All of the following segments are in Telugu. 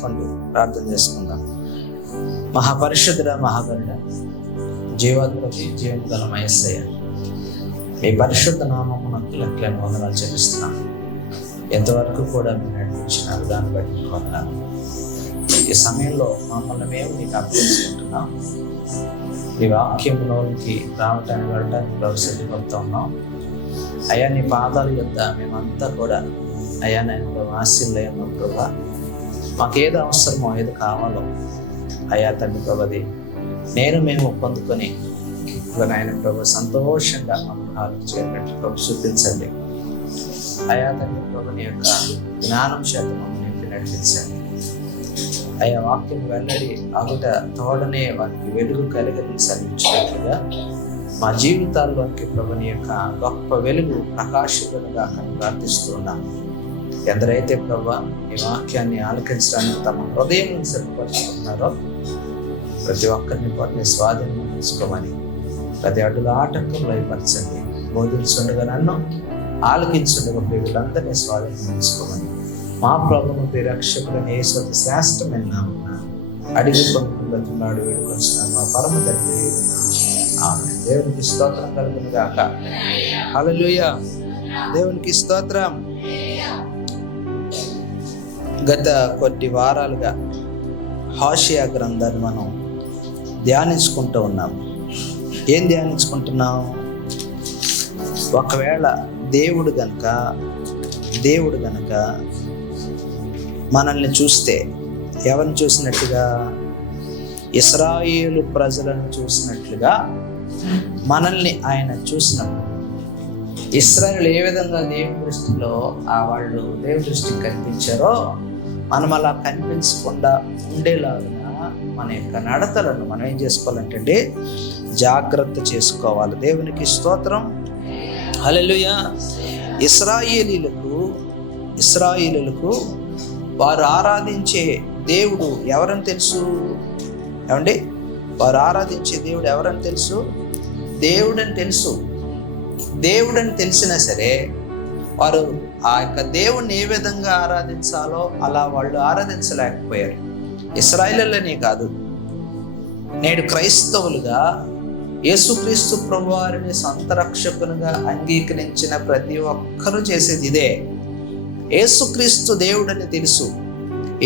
మూసుకోండి, ప్రార్థన చేసుకుందాం. మహాపరిశుద్ధుడ, మహాగరుడ, జీవాధిపతి, జీవం గల యేసయ్య, మీ పరిశుద్ధ నామమునకు లెక్కలేని వందనాలు చెల్లిస్తున్నాను. ఎంతవరకు కూడా మీరు నడిపించినారు, దాన్ని బట్టి మీకు వందనాలు. ఈ సమయంలో మమ్మల్ని మేము నీకు అప్పగించుకుంటున్నాం. ఈ వాక్యంలోనికి రావటానికి వెళ్ళడానికి ప్రవసతి కొడుతూ ఉన్నాం. అయ్యా, నీ పాదాల యొద్ద మేమంతా కూడా అయ్యా నేను ఆశీర్లయ్యను ప్రభా. మాకేది అవసరమో, ఏది కావాలో అయ్యా తండ్రి ప్రభది మేము పొందుకొని నాయన ప్రభు సంతోషంగా మమ్మల్ని ఆలోచించేటట్టు ప్రభు చూపించండి. అయ్యా తండ్రి ప్రభుని యొక్క జ్ఞానం చేత మమ్మల్ని నడిపించండి. అయ్యా వాక్యం వెల్లడి అగుట తోడనే వారికి వెలుగు కలిగించినట్లుగా మా జీవితాల్లోనికి ప్రభుని యొక్క గొప్ప వెలుగు ప్రకాశితులుగా ప్రార్థిస్తున్నాం. ఎందరైతే ప్రభు ఈ వాక్యాన్ని ఆలకించడానికి తమ హృదయం సిద్ధపరుచుకుంటున్నారో ప్రతి ఒక్కరిని కూడా స్వాధీనం తీసుకోమని, ప్రతి అడుగుల ఆటంకం లయపరచండి. బోధించుండగా నన్ను, ఆలకించుండగా ప్రియులందరినీ స్వాధీనం తీసుకోమని మా ప్రభువును రక్షకుడైన యేసు శ్రేష్టమైన నామమున అడిగి పొందుకున్నాడు వేడుకొచ్చున్నాను మా పరమ తండ్రి, ఆమేన్. దేవునికి స్తోత్రం కలుగును గాక. హల్లెలూయా. దేవునికి స్తోత్రం. గత కొన్ని వారాలుగా హోషేయ గ్రంథాన్ని మనం ధ్యానించుకుంటూ ఉన్నాం. ఏం ధ్యానించుకుంటున్నాం? ఒకవేళ దేవుడు గనక మనల్ని చూస్తే ఎవరిని చూసినట్టుగా? ఇశ్రాయేలు ప్రజలను చూసినట్లుగా మనల్ని ఆయన చూసినప్పుడు, ఇశ్రాయేలు ఏ విధంగా దేవుని దృష్టిలో వాళ్ళు దేవుని దృష్టికి కనిపించారో మనం అలా కనిపించకుండా ఉండేలాగా మన యొక్క నడతలను మనం ఏం చేసుకోవాలంటే జాగ్రత్త చేసుకోవాలి. దేవునికి స్తోత్రం. హల్లెలూయా. ఇశ్రాయేలీయులకు వారు ఆరాధించే దేవుడు ఎవరని తెలుసు? ఏమండి, వారు ఆరాధించే దేవుడు ఎవరని తెలుసు? దేవుడని తెలుసు. దేవుడని తెలిసినా సరే వారు ఆ యొక్క దేవుణ్ణి ఏ విధంగా ఆరాధించాలో అలా వాళ్ళు ఆరాధించలేకపోయారు. ఇశ్రాయేలులనే కాదు, నేడు క్రైస్తవులుగా యేసుక్రీస్తు ప్రభువారిని సొంత రక్షకునిగా అంగీకరించిన ప్రతి ఒక్కరూ చేసేది ఇదే. యేసుక్రీస్తు దేవుడని తెలుసు,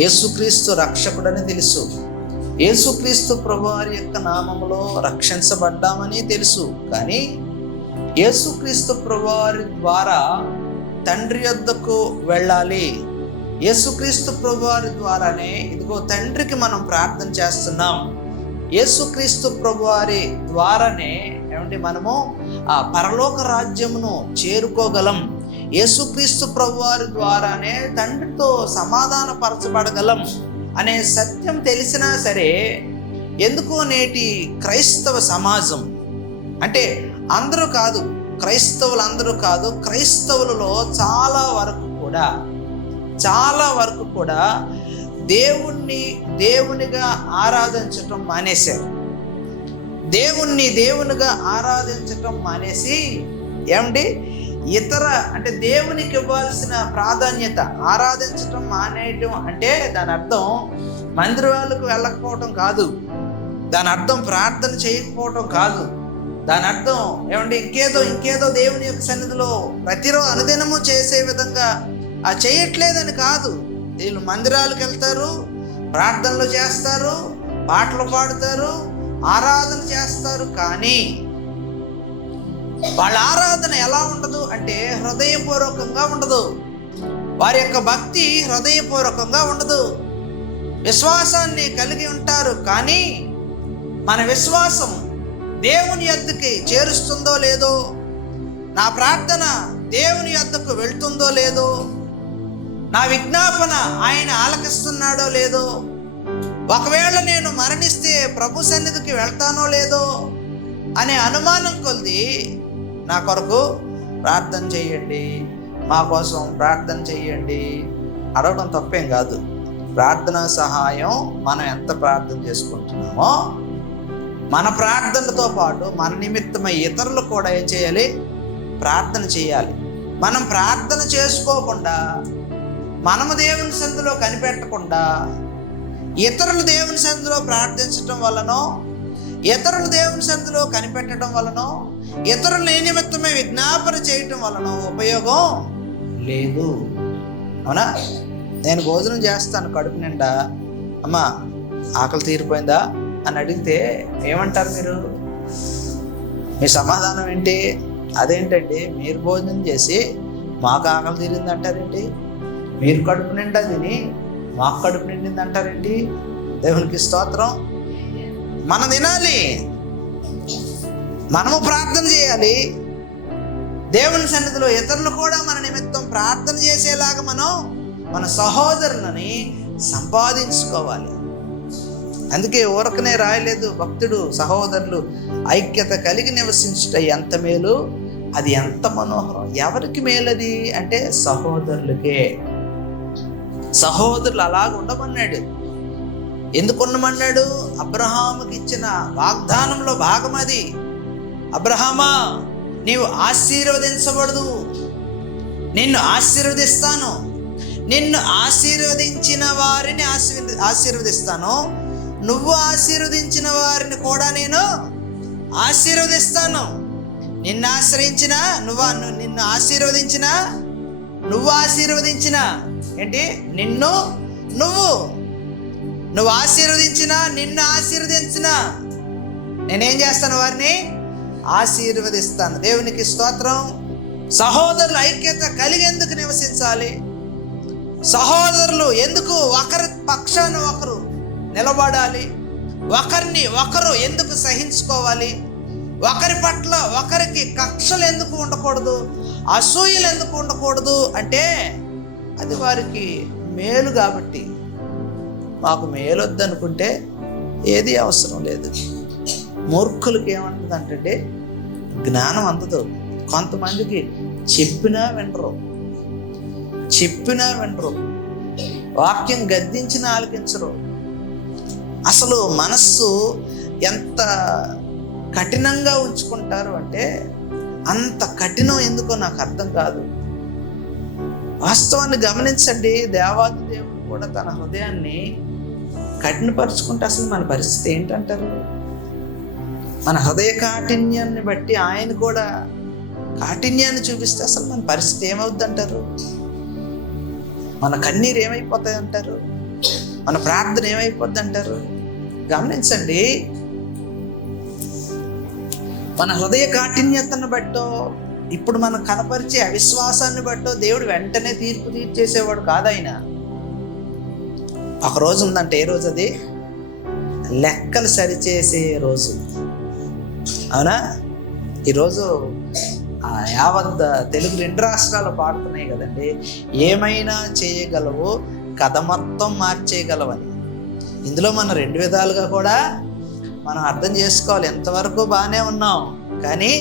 యేసుక్రీస్తు రక్షకుడని తెలుసు, యేసుక్రీస్తు ప్రభువారి యొక్క నామములో రక్షించబడ్డామని తెలుసు. కానీ యేసుక్రీస్తు ప్రభువారి ద్వారా తండ్రి యొద్దకు వెళ్ళాలి, యేసుక్రీస్తు ప్రభువారి ద్వారానే ఇదిగో తండ్రికి మనం ప్రార్థన చేస్తున్నాం, యేసుక్రీస్తు ప్రభువారి ద్వారానే ఏమంటే మనము ఆ పరలోక రాజ్యమును చేరుకోగలం, యేసుక్రీస్తు ప్రభువారి ద్వారానే తండ్రితో సమాధానపరచబడగలం అనే సత్యం తెలిసినా సరే ఎందుకో నేటి క్రైస్తవ సమాజం, అంటే అందరూ కాదు, క్రైస్తవులందరూ కాదు, క్రైస్తవులలో చాలా వరకు కూడా దేవునిగా ఆరాధించటం మానేశారు. దేవునిగా ఆరాధించటం మానేసి ఏమండి ఇతర అంటే దేవునికి ఇవ్వాల్సిన ప్రాధాన్యత ఆరాధించటం మానేయటం అంటే దాని అర్థం మందిరాలకు వెళ్ళకపోవటం కాదు, దాని అర్థం ప్రార్థన చేయకపోవటం కాదు, దాని అర్థం ఏమంటే ఇంకేదో దేవుని యొక్క సన్నిధిలో ప్రతిరోజు అనుదినము చేసే విధంగా చేయట్లేదని కాదు. వీళ్ళు మందిరాలకు వెళ్తారు, ప్రార్థనలు చేస్తారు, పాటలు పాడుతారు, ఆరాధన చేస్తారు. కానీ వాళ్ళ ఆరాధన ఎలా ఉండదు అంటే హృదయపూర్వకంగా ఉండదు. వారి యొక్క భక్తి హృదయపూర్వకంగా ఉండదు. విశ్వాసాన్ని కలిగి ఉంటారు, కానీ మన విశ్వాసం దేవుని యొద్దకి చేరుస్తుందో లేదో, నా ప్రార్థన దేవుని యొద్దకు వెళ్తుందో లేదో, నా విజ్ఞాపన ఆయన ఆలకిస్తున్నాడో లేదో, ఒకవేళ నేను మరణిస్తే ప్రభు సన్నిధికి వెళ్తానో లేదో అనే అనుమానం కొద్ది నా కొరకు ప్రార్థన చేయండి, మా కోసం ప్రార్థన చేయండి అడగడం తప్పేం కాదు. ప్రార్థనా సహాయం మనం ఎంత ప్రార్థన చేసుకుంటున్నామో మన ప్రార్థనతో పాటు మన నిమిత్తమై ఇతరులు కూడా ఏం చేయాలి? ప్రార్థన చేయాలి. మనం ప్రార్థన చేసుకోకుండా, మనము దేవుని సన్నిధిలో కనిపెట్టకుండా ఇతరులు దేవుని సన్నిధిలో ప్రార్థించటం వలనో, ఇతరులు దేవుని సన్నిధిలో కనిపెట్టడం వలనో, ఇతరులు నీ నిమిత్తమే విజ్ఞాపన చేయటం వలన ఉపయోగం లేదు. అవునా? నేను భోజనం చేస్తాను కడుపు నిండా, అమ్మా ఆకలి తీరిపోయిందా అని అడిగితే ఏమంటారు మీరు? మీ సమాధానం ఏంటి? అదేంటండి మీరు భోజనం చేసి మాకు ఆకలి తీరింది అంటారేంటి? మీరు కడుపు నిండా తిని మాకు కడుపు నిండింది అంటారేంటి? దేవునికి స్తోత్రం. మనం తినాలి, మనము ప్రార్థన చేయాలి. దేవుని సన్నిధిలో ఇతరులు కూడా మన నిమిత్తం ప్రార్థన చేసేలాగా మనం మన సహోదరులని సంపాదించుకోవాలి. అందుకే ఊరకనే రాయలేదు భక్తుడు, సహోదరులు ఐక్యత కలిగి నివసించుట ఎంత మేలు, అది ఎంత మనోహరం. ఎవరికి మేలది అంటే సహోదరులకే. సహోదరులు అలాగ ఉండమన్నాడు. ఎందుకు ఉండమన్నాడు? అబ్రహాముకి ఇచ్చిన వాగ్దానంలో భాగం అది. అబ్రహామా, నీవు ఆశీర్వదించబడదు, నిన్ను ఆశీర్వదిస్తాను, నిన్ను ఆశీర్వదించిన వారిని ఆశీర్వదిస్తాను, నువ్వు ఆశీర్వదించిన వారిని కూడా నేను ఆశీర్వదిస్తాను. నిన్ను ఆశ్రయించిన నిన్ను ఆశీర్వదించిన నువ్వు ఆశీర్వదించిన ఏంటి? నువ్వు ఆశీర్వదించిన, నిన్ను ఆశీర్వదించిన నేనేం చేస్తాను? వారిని ఆశీర్వదిస్తాను. దేవునికి స్తోత్రం. సహోదరులు ఐక్యత కలిగి ఎందుకు నివసించాలి? సహోదరులు ఎందుకు ఒకరి పక్షాన ఒకరు నిలబడాలి? ఒకరిని ఒకరు ఎందుకు సహించుకోవాలి? ఒకరి పట్ల ఒకరికి కక్షలు ఎందుకు ఉండకూడదు? అసూయలు ఎందుకు ఉండకూడదు అంటే అది వారికి మేలు కాబట్టి. మాకు మేలు వద్దనుకుంటే ఏది అవసరం లేదు. మూర్ఖులకి ఏమంటుందంటే జ్ఞానం అందదు. కొంతమందికి చెప్పినా వినరు, వాక్యం గద్దించినా ఆలకించరు. అసలు మనస్సు ఎంత కఠినంగా ఉంచుకుంటారు అంటే అంత కఠినం ఎందుకో నాకు అర్థం కాదు. వాస్తవాన్ని గమనించండి. దేవాది దేవుడు కూడా తన హృదయాన్ని కఠినపరుచుకుంటే అసలు మన పరిస్థితి ఏంటంటారు? మన హృదయ కాఠిన్యాన్ని బట్టి ఆయన కూడా కాఠిన్యాన్ని చూపిస్తే అసలు మన పరిస్థితి ఏమవుద్ది అంటారు? మన కన్నీరు ఏమైపోతాయి అంటారు? మన ప్రార్థన ఏమైపోద్ది అంటారు? గమనించండి. మన హృదయ కాఠిన్యతను బట్టో, ఇప్పుడు మనం కనపరిచే అవిశ్వాసాన్ని బట్టో దేవుడు వెంటనే తీర్పు తీర్చేసేవాడు కాదు. ఆయన ఒక రోజు ఉందంటే ఏ రోజు అది? లెక్కలు సరిచేసే రోజు. అవునా? ఈరోజు యావత్ తెలుగు 2 రాష్ట్రాలు పాడుతున్నాయి కదండి, ఏమైనా చేయగలవు, కథ మొత్తం మార్చేయగలవని. ఇందులో మనం 2 విధాలుగా కూడా మనం అర్థం చేసుకోవాలి. ఎంతవరకు బాగానే ఉన్నాం, కానీ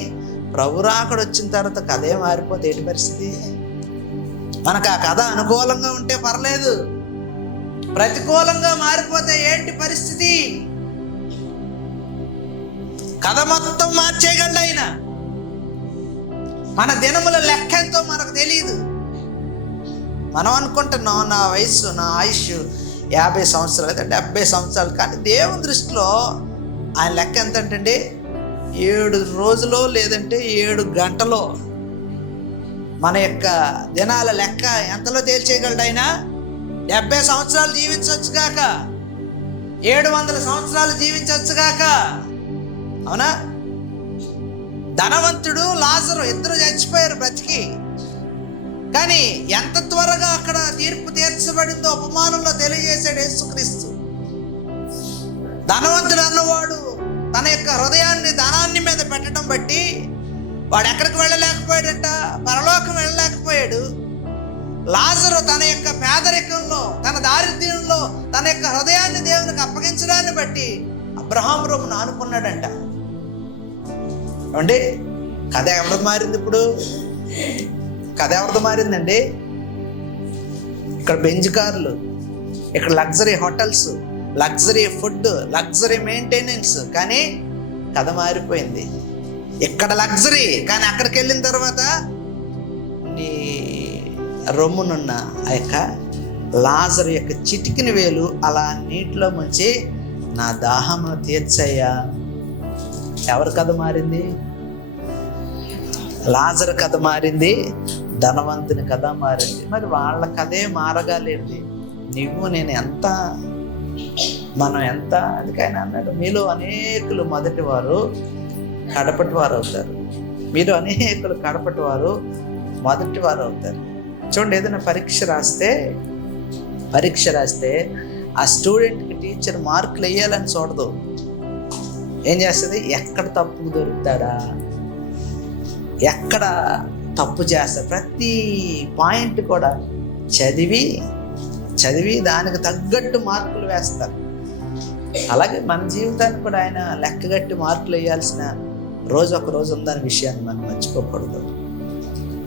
ప్రభు రాకడ వచ్చిన తర్వాత కథే మారిపోతే ఏంటి పరిస్థితి? మనకు ఆ కథ అనుకూలంగా ఉంటే పర్లేదు, ప్రతికూలంగా మారిపోతే ఏంటి పరిస్థితి? కథ మొత్తం మార్చేయగలడు ఆయన. మన దినముల లెక్క ఎంతో మనకు తెలియదు. మనం అనుకుంటున్నాం నా వయస్సు, నా ఆయుష్ 50 సంవత్సరాలు అయితే 70 సంవత్సరాలు, కానీ దేవుని దృష్టిలో ఆయన లెక్క ఎంత అంటే 7 రోజులో లేదంటే 7 గంటలో మన యొక్క దినాల లెక్క ఎంతలో తేల్చేయగలడు ఆయన. 70 సంవత్సరాలు జీవించవచ్చుగాక, 700 సంవత్సరాలు జీవించవచ్చుగాక. అవునా? ధనవంతుడు లాజరు ఇద్దరు చచ్చిపోయారు బ్రతికి, కానీ ఎంత త్వరగా అక్కడ తీర్పు తీర్చబడిందో ఉపమానంలో తెలియజేశాడు యేసుక్రీస్తు. ధనవంతుడు అన్నవాడు తన యొక్క హృదయాన్ని ధనాన్ని మీద పెట్టడం బట్టి వాడు ఎక్కడికి వెళ్ళలేకపోయాడంట, పరలోకం వెళ్ళలేకపోయాడు. లాజరు తన యొక్క పేదరికంలో, తన దారిద్ర్యంలో తన యొక్క హృదయాన్ని దేవునికి అప్పగించడాన్ని బట్టి అబ్రహాము రొమ్మును ఆనుకున్నాడంట. అంటే కథ ఎవరిది మారింది? ఇప్పుడు కథ ఎవరిది మారిందండి? ఇక్కడ బెంజ్ కార్లు, ఇక్కడ luxury hotels, luxury food, luxury maintenance, కానీ కథ మారిపోయింది. ఇక్కడ లగ్జరీ, కానీ అక్కడికి వెళ్ళిన తర్వాత నీ రొమ్మునున్న ఆ యొక్క లాజరు యొక్క చిటికిన వేలు అలా నీటిలో ముంచి నా దాహమును తీర్చయ్యా. ఎవరి కథ మారింది? లాజరు కథ మారింది, ధనవంతుని కథ మారింది. మరి వాళ్ళ కథే మారగాలేంది? నువ్వు నేను ఎంత, మనం ఎంత? అందుకని అన్నాడు, మీలో అనేకులు మొదటి వారు కడపటి వారు అవుతారు. మీరు అనేకులు కడపటి వారు మొదటి వారు అవుతారు. చూడండి, ఏదైనా పరీక్ష రాస్తే ఆ స్టూడెంట్కి టీచర్ మార్కులు వేయాలని చూడదు. ఏం చేస్తుంది? ఎక్కడ తప్పు దొరుకుతాడా, ఎక్కడ తప్పు చేస్తారు, ప్రతి పాయింట్ కూడా చదివి దానికి తగ్గట్టు మార్కులు వేస్తారు. అలాగే మన జీవితానికి కూడా ఆయన లెక్కగట్టి మార్కులు వేయాల్సిన రోజు ఒక రోజు ఉందనే విషయాన్ని మనం మర్చిపోకూడదు.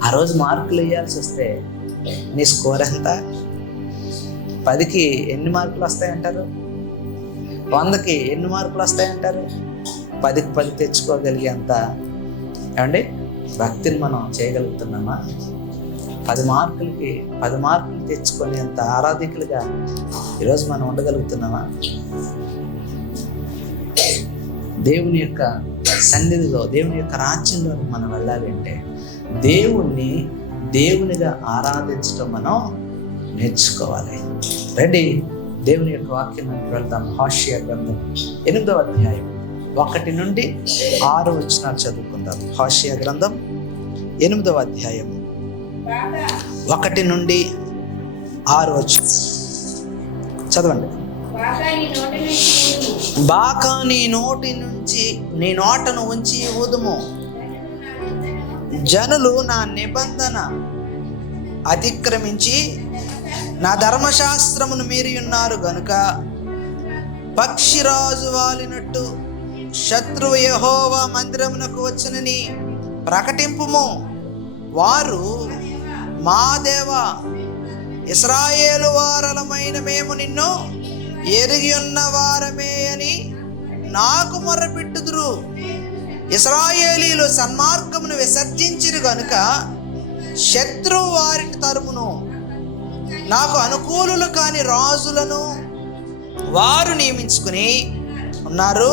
ఆ రోజు మార్కులు వేయాల్సి వస్తే నీ స్కోర్ ఎంత? 10కి ఎన్ని మార్కులు వస్తాయంటారు? 100కి ఎన్ని మార్కులు వస్తాయంటారు? 10కి 10 తెచ్చుకోగలిగేంత ఏమండి భక్తిని మనం చేయగలుగుతున్నామా? 10 మార్కులు తెచ్చుకునేంత ఆరాధికులుగా ఈరోజు మనం ఉండగలుగుతున్నామా? దేవుని యొక్క సన్నిధిలో, దేవుని యొక్క రాజ్యంలో మనం వెళ్ళాలి అంటే దేవునిగా ఆరాధించడం మనం నేర్చుకోవాలి. రండి, దేవుని యొక్క వాక్యం వెళ్తాం. హోషేయ గ్రంథం 8వ అధ్యాయం 1 నుండి 6 వచనాలు చదువుకుందాం. హోషేయ గ్రంథం 8వ అధ్యాయం 1 నుండి 6 వచనం చదవండి. బాకా నీ నోటను ఉంచి ఊదుము. జనులు నా నిబంధన అతిక్రమించి నా ధర్మశాస్త్రమును మీరి ఉన్నారు గనుక పక్షిరాజు వాలినట్టు శత్రువు యెహోవా మందిరమునకు వచ్చునని ప్రకటింపుము. వారు మా దేవా ఇశ్రాయేలు వారలమైన మేము నిన్ను ఎరిగి ఉన్న వారమే అని నాకు మొర్రపెట్టుదురు. ఇశ్రాయేలీలు సన్మార్గమును విసర్జించిరు గనుక శత్రువు వారిని తరుమును. నాకు అనుకూలులు కాని రాజులను వారు నియమించుకుని ఉన్నారు.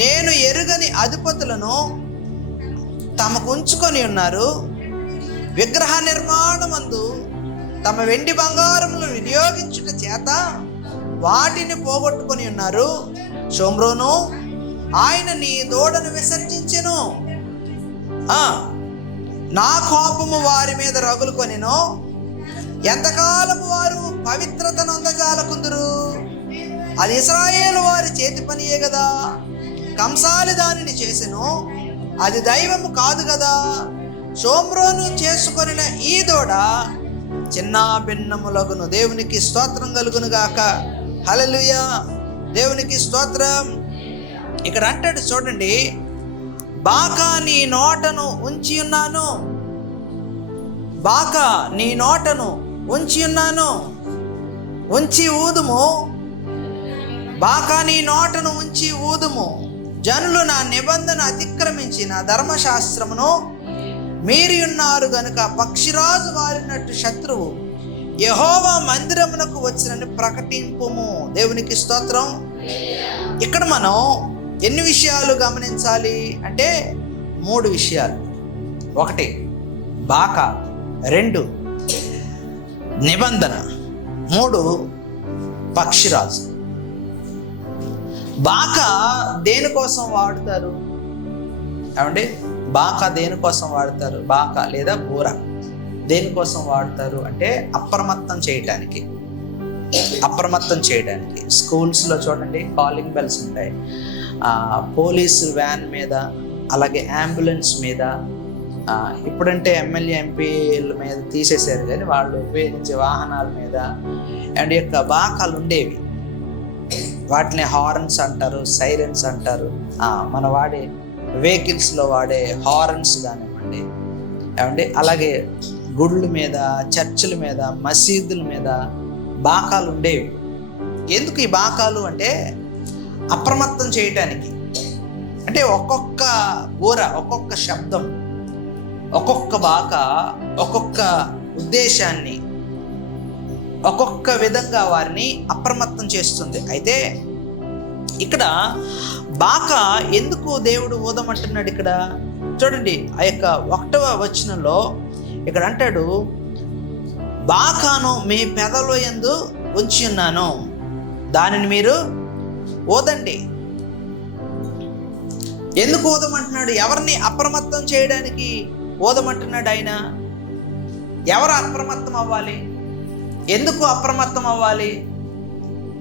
నేను ఎరుగని అధిపతులను తమకు ఉంచుకొని ఉన్నారు. విగ్రహ నిర్మాణమందు తమ వెండి బంగారములను వినియోగించుట చేత వాటిని పోగొట్టుకొని ఉన్నారు. షోమ్రోను, ఆయన నీ దూడను విసర్జించెను. నా కోపము వారి మీద రగులుకొనెను. ఎంతకాలము వారు పవిత్రతను అందజాలకుందురు? అది ఇశ్రాయేలు వారి చేతి పనియే కదా. కంసాలి దానిని చేసెను, అది దైవము కాదు కదా. షోమ్రోను చేసుకొనిన ఈ దూడ చిన్న భిన్నములగును. దేవునికి స్తోత్రం కలుగును గాక. హల్లెలూయా, దేవునికి స్తోత్రం. ఇక్కడ అంటాడు చూడండి, బాకా నీ నోటను ఉంచి ఉన్నాను. బాకా నీ నోటను ఉంచి ఉన్నాను, ఉంచి ఊదుము. బాకా నీ నోటను ఉంచి ఊదుము. జనులు నా నిబంధన అతిక్రమించి నా ధర్మశాస్త్రమును మీరి ఉన్నారు గనుక పక్షిరాజు వారినట్టు శత్రువు యెహోవా మందిరమునకు వచ్చినని ప్రకటింపుము. దేవునికి స్తోత్రం. ఇక్కడ మనం ఎన్ని విషయాలు గమనించాలి అంటే 3 విషయాలు. 1 బాకా, 2 నిబంధన, 3 పక్షిరాజు. బాకా దేనికోసం వాడతారు ఏమండి? బాకా దేనికోసం వాడతారు? బాకా లేదా బూర దేనికోసం వాడతారు అంటే అప్రమత్తం చేయడానికి. స్కూల్స్లో చూడండి కాలింగ్ బెల్స్ ఉంటాయి. పోలీసు వ్యాన్ మీద, అలాగే అంబులెన్స్ మీద, ఇప్పుడంటే ఎమ్మెల్యే ఎంపీల మీద తీసేశారు కానీ వాళ్ళు ఉపయోగించే వాహనాల మీద అండ్ యొక్క బాకాలు ఉండేవి. వాటిని హార్న్స్ అంటారు, సైరన్స్ అంటారు. మన వాడే వెహికల్స్లో వాడే హార్న్స్ కానివ్వండి ఏమండి, అలాగే గుళ్ళ మీద, చర్చిల మీద, మసీదుల మీద బాకాలు ఉండేవి. ఎందుకు ఈ బాకాలు అంటే అప్రమత్తం చేయటానికి. అంటే ఒక్కొక్క బూర, ఒక్కొక్క శబ్దం, ఒక్కొక్క బాక ఒక్కొక్క ఉద్దేశాన్ని ఒక్కొక్క విధంగా వారిని అప్రమత్తం చేస్తుంది. అయితే ఇక్కడ బాకా ఎందుకు దేవుడు ఊదమంటున్నాడు? ఇక్కడ చూడండి, ఆ యొక్క 1వ వచనంలో ఇక్కడ అంటాడు, బాకాను మీ పెదల యందు ఉంచి ఉన్నాను, దానిని మీరు ఊదండి. ఎందుకు ఊదమంటున్నాడు? ఎవరిని అప్రమత్తం చేయడానికి ఊదమంటున్నాడు ఆయన? ఎవరు అప్రమత్తం అవ్వాలి? ఎందుకు అప్రమత్తం అవ్వాలి?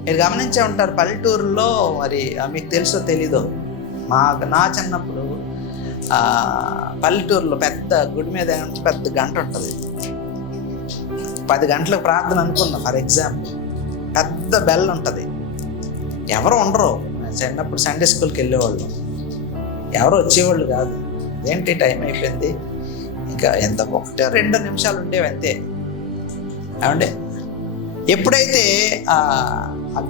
మీరు గమనించే ఉంటారు పల్లెటూరులో, మరి మీకు తెలుసో తెలీదో, నా చిన్నప్పుడు పల్లెటూరులో పెద్ద గుడి మీద పెద్ద గంట ఉంటుంది. 10 గంటలకు ప్రార్థన అనుకున్నాం ఫర్ ఎగ్జాంపుల్, పెద్ద బెల్ ఉంటుంది. ఎవరు ఉండరు. చిన్నప్పుడు సండే స్కూల్కి వెళ్ళేవాళ్ళు, ఎవరు వచ్చేవాళ్ళు కాదు. ఏంటి టైం అయిపోయింది, ఇంకా ఎంత 1-2 నిమిషాలు ఉండేవి అంతే. ఏమంటే ఎప్పుడైతే ఆ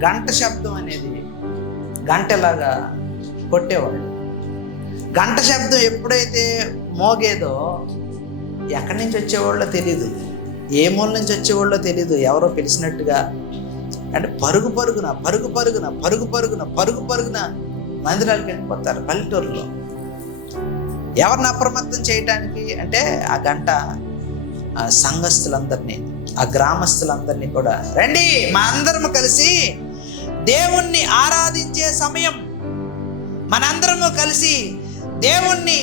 గంట శబ్దం అనేది గంటలాగా కొట్టేవాళ్ళు, గంట శబ్దం ఎప్పుడైతే మోగేదో ఎక్కడి నుంచి వచ్చేవాళ్ళో తెలీదు, ఏ మూల నుంచి వచ్చేవాళ్ళో తెలీదు, ఎవరో పిలిచినట్టుగా. అంటే పరుగు పరుగున మందిరాలకు వెళ్ళిపోతారు పల్లెటూరులో. ఎవరిని అప్రమత్తం చేయటానికి అంటే ఆ గంట ఆ సంఘస్థులందరినీ, ఆ గ్రామస్తులందరినీ కూడా, రండి మా అందరము కలిసి దేవుణ్ణి ఆరాధించే సమయం, మనందరము కలిసి దేవుణ్ణి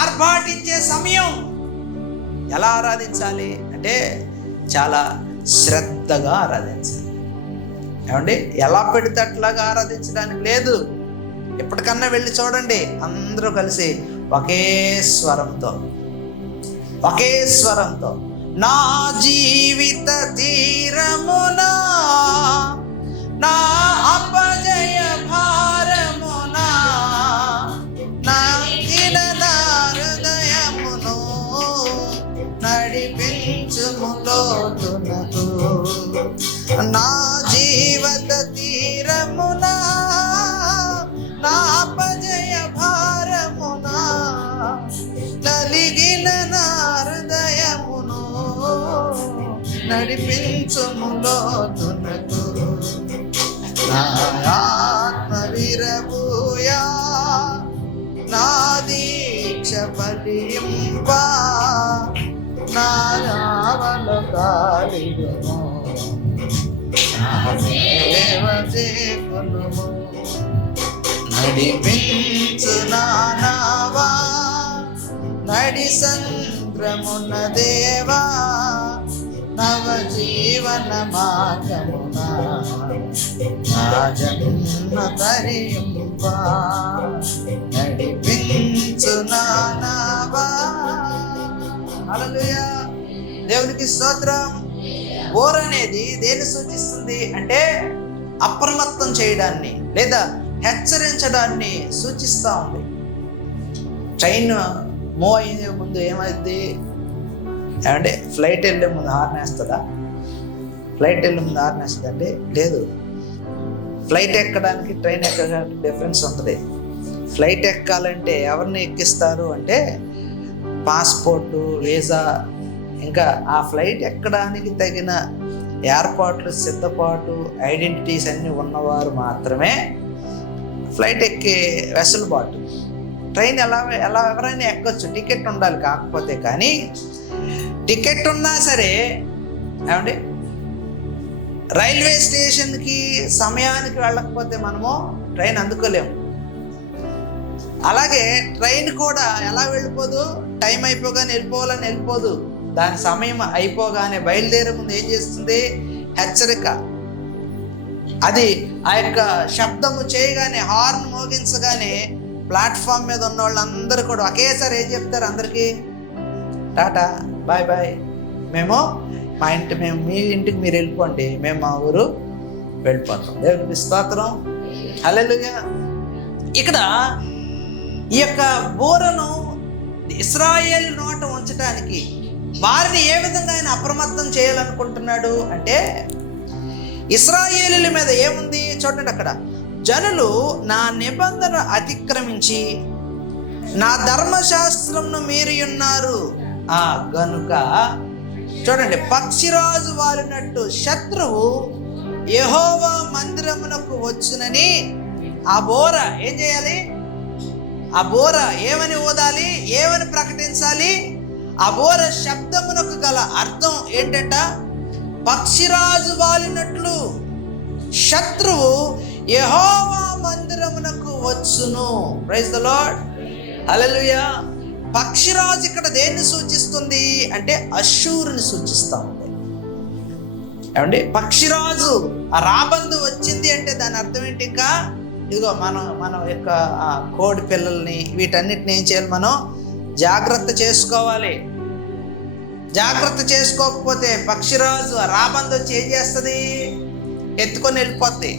ఆర్భాటించే సమయం. ఎలా ఆరాధించాలి అంటే చాలా శ్రద్ధగా ఆరాధించాలి. ఎలా పెడితే అట్లాగా ఆరాధించడానికి లేదు. ఎప్పటికన్నా వెళ్ళి చూడండి, అందరూ కలిసి ఒకే స్వరంతో నా జీవిత తీరమునా, నా అపజయ భారమునా, నా హృదయమును నడిపించుము లోతునకు, నా జీవిత తీరమునా, నా అపజయ భారమునా, నలిగిన నా హృదయమును నడిపించుము లోతునకు, నా ఆత్మ విరబూయా, నా దీక్ష ఫలింపా, నా యావన కాలియుము, నా సేవ చేకొనుము, నడిపించు నా నావా నడి సంద్రమున దేవా, నవ జీవన మార్గమున నా జన్మ తరింపా, నడిపించు నా నావా. హల్లెలూయా, దేవునికి స్తోత్రం. బోర్ అనేది దేన్ని సూచిస్తుంది అంటే అప్రమత్తం చేయడాన్ని లేదా హెచ్చరించడాన్ని సూచిస్తూ ఉంది. ట్రైన్ మూవ్ అయ్యే ముందు ఏమైంది అంటే ఫ్లైట్ వెళ్ళే ముందు హార్న్ వేస్తుందా? ఫ్లైట్ వెళ్ళే ముందు హార్న్ వేస్తుంది అంటే లేదు. ఫ్లైట్ ఎక్కడానికి ట్రైన్ ఎక్కడానికి డిఫరెన్స్ ఉంటుంది. ఫ్లైట్ ఎక్కాలంటే ఎవరిని ఎక్కిస్తారు అంటే పాస్పోర్టు, వీసా, ఇంకా ఆ ఫ్లైట్ ఎక్కడానికి తగిన ఏర్పాట్లు, సిద్ధపాటు, ఐడెంటిటీస్ అన్నీ ఉన్నవారు మాత్రమే ఫ్లైట్ ఎక్కే వెసులుబాటు. ట్రైన్ ఎలా ఎవరైనా ఎక్కొచ్చు, టికెట్ ఉండాలి. కాకపోతే కానీ టికెట్ ఉన్నా సరే రైల్వే స్టేషన్కి సమయానికి వెళ్ళకపోతే మనము ట్రైన్ అందుకోలేము. అలాగే ట్రైన్ కూడా ఎలా వెళ్ళిపోదు, టైం అయిపోగానే వెళ్ళిపోదు. దాని సమయం అయిపోగానే బయలుదేరే ముందు ఏం చేస్తుంది? హెచ్చరిక. అది ఆ యొక్క శబ్దము చేయగానే, హార్న్ మోగించగానే ప్లాట్ఫామ్ మీద ఉన్న వాళ్ళందరూ కూడా ఒకేసారి ఏం చెప్తారు? అందరికీ టాటా, బాయ్, మేము మీ ఇంటికి మీరు వెళ్ళిపోండి, మేము మా ఊరు వెళ్ళిపోతాం. దేవునికి స్తోత్రం, హల్లెలూయా. ఇక్కడ ఈ యొక్క బోరను ఇశ్రాయేలు నోట ఉంచడానికి వారిని ఏ విధంగా ఆయన అప్రమత్తం చేయాలనుకుంటున్నాడు అంటే, ఇశ్రాయేలీల మీద ఏముంది చూడండి. అక్కడ జనులు నా నిబంధన అతిక్రమించి నా ధర్మశాస్త్రంను మీరి ఉన్నారు, గనుక చూడండి, పక్షిరాజు వాలినట్టు శత్రువు యెహోవా మందిరమునకు వచ్చునని ఆ బోర ఏం చేయాలి? ఆ బోర ఏమని ఊదాలి? ఏమని ప్రకటించాలి? ఆ బోర శబ్దమునకు గల అర్థం ఏంటంట? పక్షిరాజు వాలినట్లు శత్రువు యెహోవా మందిరమునకు వచ్చును. ప్రైజ్ ద లార్డ్, హల్లెలూయా. పక్షిరాజు ఇక్కడ దేన్ని సూచిస్తుంది అంటే అష్షూరుని సూచిస్తా ఉంది. ఏమండి, పక్షిరాజు ఆ రాబందు వచ్చింది అంటే దాని అర్థం ఏంటి? ఇంకా ఇదిగో మన యొక్క కోడి పిల్లల్ని వీటన్నిటిని ఏం చేయాలి? మనం జాగ్రత్త చేసుకోవాలి. జాగ్రత్త చేసుకోకపోతే పక్షిరాజు ఆ రాబందు వచ్చి ఏం చేస్తుంది? ఎత్తుకొని వెళ్ళిపోద్ది.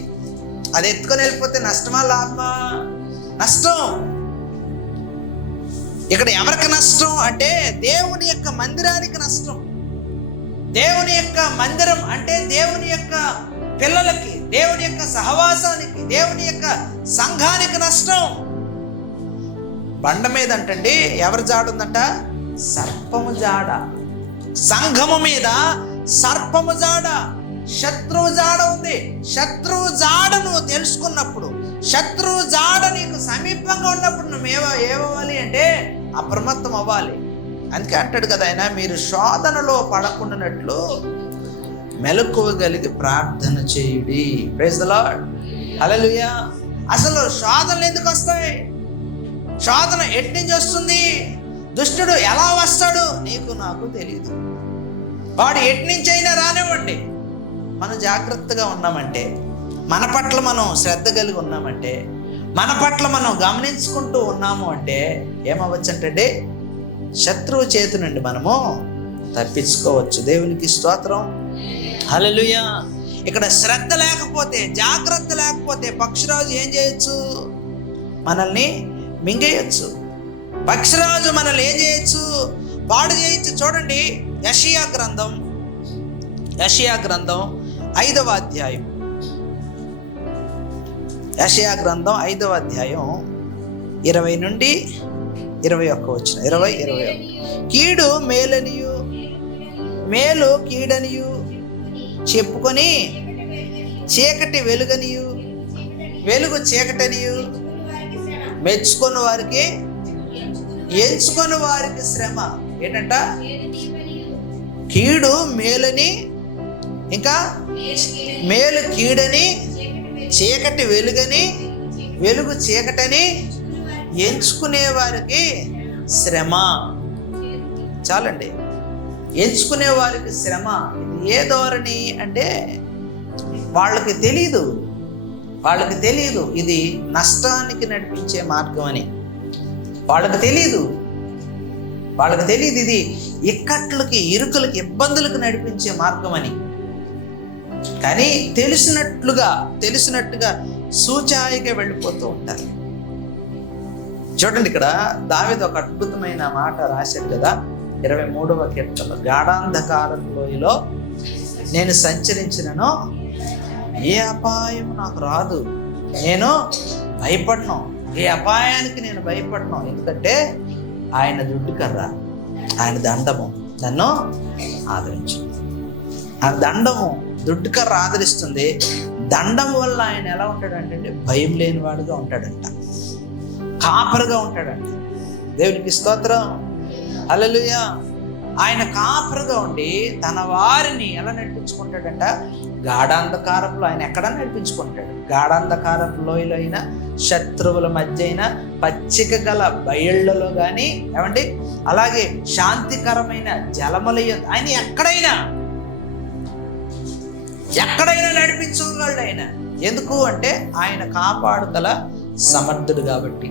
అది ఎత్తుకొని వెళ్ళిపోతే నష్టమా లాభమా? నష్టం. ఇక్కడ ఎవరికి నష్టం అంటే దేవుని యొక్క మందిరానికి నష్టం. దేవుని యొక్క మందిరం అంటే దేవుని యొక్క పిల్లలకి, దేవుని యొక్క సహవాసానికి, దేవుని యొక్క సంఘానికి నష్టం. బండ మీద అంటండి ఎవరి జాడ ఉందంట? సర్పము జాడ. సంఘము మీద సర్పము జాడ, శత్రువు జాడ ఉంది. శత్రువు జాడను తెలుసుకున్నప్పుడు, శత్రువు జాడ నీకు సమీపంగా ఉన్నప్పుడు నువ్వు ఏమవ్వాలి అంటే అప్రమత్తం అవ్వాలి. అందుకే అంటాడు కదా ఆయన, మీరు శోధనలో పడకుండానట్లు మెలకువ కలిగి ప్రార్థన చేయుడి. ప్రైజ్ ద లార్డ్, హల్లెలూయా. అసలు శోధనలు ఎందుకు వస్తాయి? శోధన ఎట్నుంచి వస్తుంది? దుష్టుడు ఎలా వస్తాడు నీకు నాకు తెలియదు. వాడు ఎట్నుంచి అయినా రానివ్వండి, మనం జాగ్రత్తగా ఉన్నామంటే, మన పట్ల మనం శ్రద్ధ కలిగి ఉన్నామంటే, మన పట్ల మనం గమనించుకుంటూ ఉన్నాము అంటే ఏమవ్వచ్చు అంటే శత్రువు చేతి నుండి మనము తప్పించుకోవచ్చు. దేవునికి స్తోత్రం, హల్లెలూయా. ఇక్కడ శ్రద్ధ లేకపోతే, జాగ్రత్త లేకపోతే పక్షిరాజు ఏం చేయొచ్చు? మనల్ని మింగేయచ్చు. పక్షిరాజు మనల్ని ఏం చేయొచ్చు? పాడు చేయొచ్చు. చూడండి, యెషయా గ్రంథం 5వ అధ్యాయం. యెషయా గ్రంథం 5వ అధ్యాయం 20 నుండి 21 వచ్చిన 20-21. కీడు మేలనియు మేలు కీడనియు చెప్పుకొని చీకటి వెలుగనియు వెలుగు చీకటనియు మెచ్చుకొని వారికి ఎంచుకొని వారికి శ్రమ. ఏంటంట? కీడు మేలని, ఇంకా మేలు కీడని, చీకటి వెలుగని, వెలుగు చీకటని ఎంచుకునే వారికి శ్రమ. చాలండి, ఎంచుకునే వారికి శ్రమ. ఇది ఏ ధోరణి అంటే వాళ్ళకి తెలీదు ఇది నష్టానికి నడిపించే మార్గం అని. వాళ్ళకి తెలియదు ఇది ఇక్కట్లకి, ఇరుకులకి, ఇబ్బందులకు నడిపించే మార్గం అని. కానీ తెలిసినట్టుగా సూచాయిగా వెళ్ళిపోతూ ఉంటారు. చూడండి, ఇక్కడ దావీదు ఒక అద్భుతమైన మాట రాశాడు కదా 23వ కీర్తనలో, గాఢాంధకారం లోయలో నేను సంచరించినను ఏ అపాయం నాకు రాదు, నేను భయపడను, ఏ అపాయానికి నేను భయపడను. ఎందుకంటే ఆయన దుడ్డు కర్ర, ఆయన దండము నన్ను ఆదరించు. ఆ దండము, దుడ్డు కర్ర ఆదరిస్తుంది. దండం వల్ల ఆయన ఎలా ఉంటాడంటే భయం లేనివాడుగా ఉంటాడంట, కాపరుగా ఉంటాడంట. దేవునికి స్తోత్రం, హల్లెలూయా. ఆయన కాపరుగా ఉండి తన వారిని ఎలా నడిపించుకుంటాడంట? గాఢాంధకారంలో ఆయన ఎక్కడ నడిపించుకుంటాడు? గాఢాంధకారపు లోయలో అయినా, శత్రువుల మధ్య అయినా, పచ్చిక గల బయళ్లలో కానీ, ఏమండి, అలాగే శాంతికరమైన జలముల ఆయన ఎక్కడైనా నడిపించగలడు ఆయన. ఎందుకు అంటే ఆయన కాపాడుగల సమర్థుడు కాబట్టి.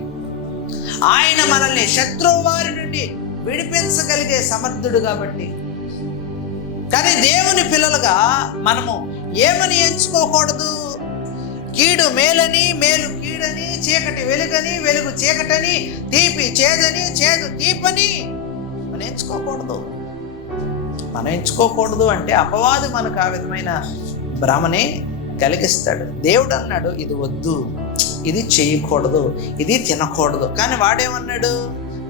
ఆయన మనల్ని శత్రువు వారి నుండి విడిపించగలిగే సమర్థుడు కాబట్టి. కానీ దేవుని పిల్లలుగా మనము ఏమని ఎంచుకోకూడదు? కీడు మేలని, మేలు కీడని, చీకటి వెలుగని, వెలుగు చీకటని, తీపి చేదని, చేదు తీపని మనం ఎంచుకోకూడదు. అంటే అపవాది మనకు ఆ విధమైన భ్రమని కలిగిస్తాడు. దేవుడు అన్నాడు ఇది వద్దు, ఇది చేయకూడదు, ఇది తినకూడదు. కానీ వాడేమన్నాడు?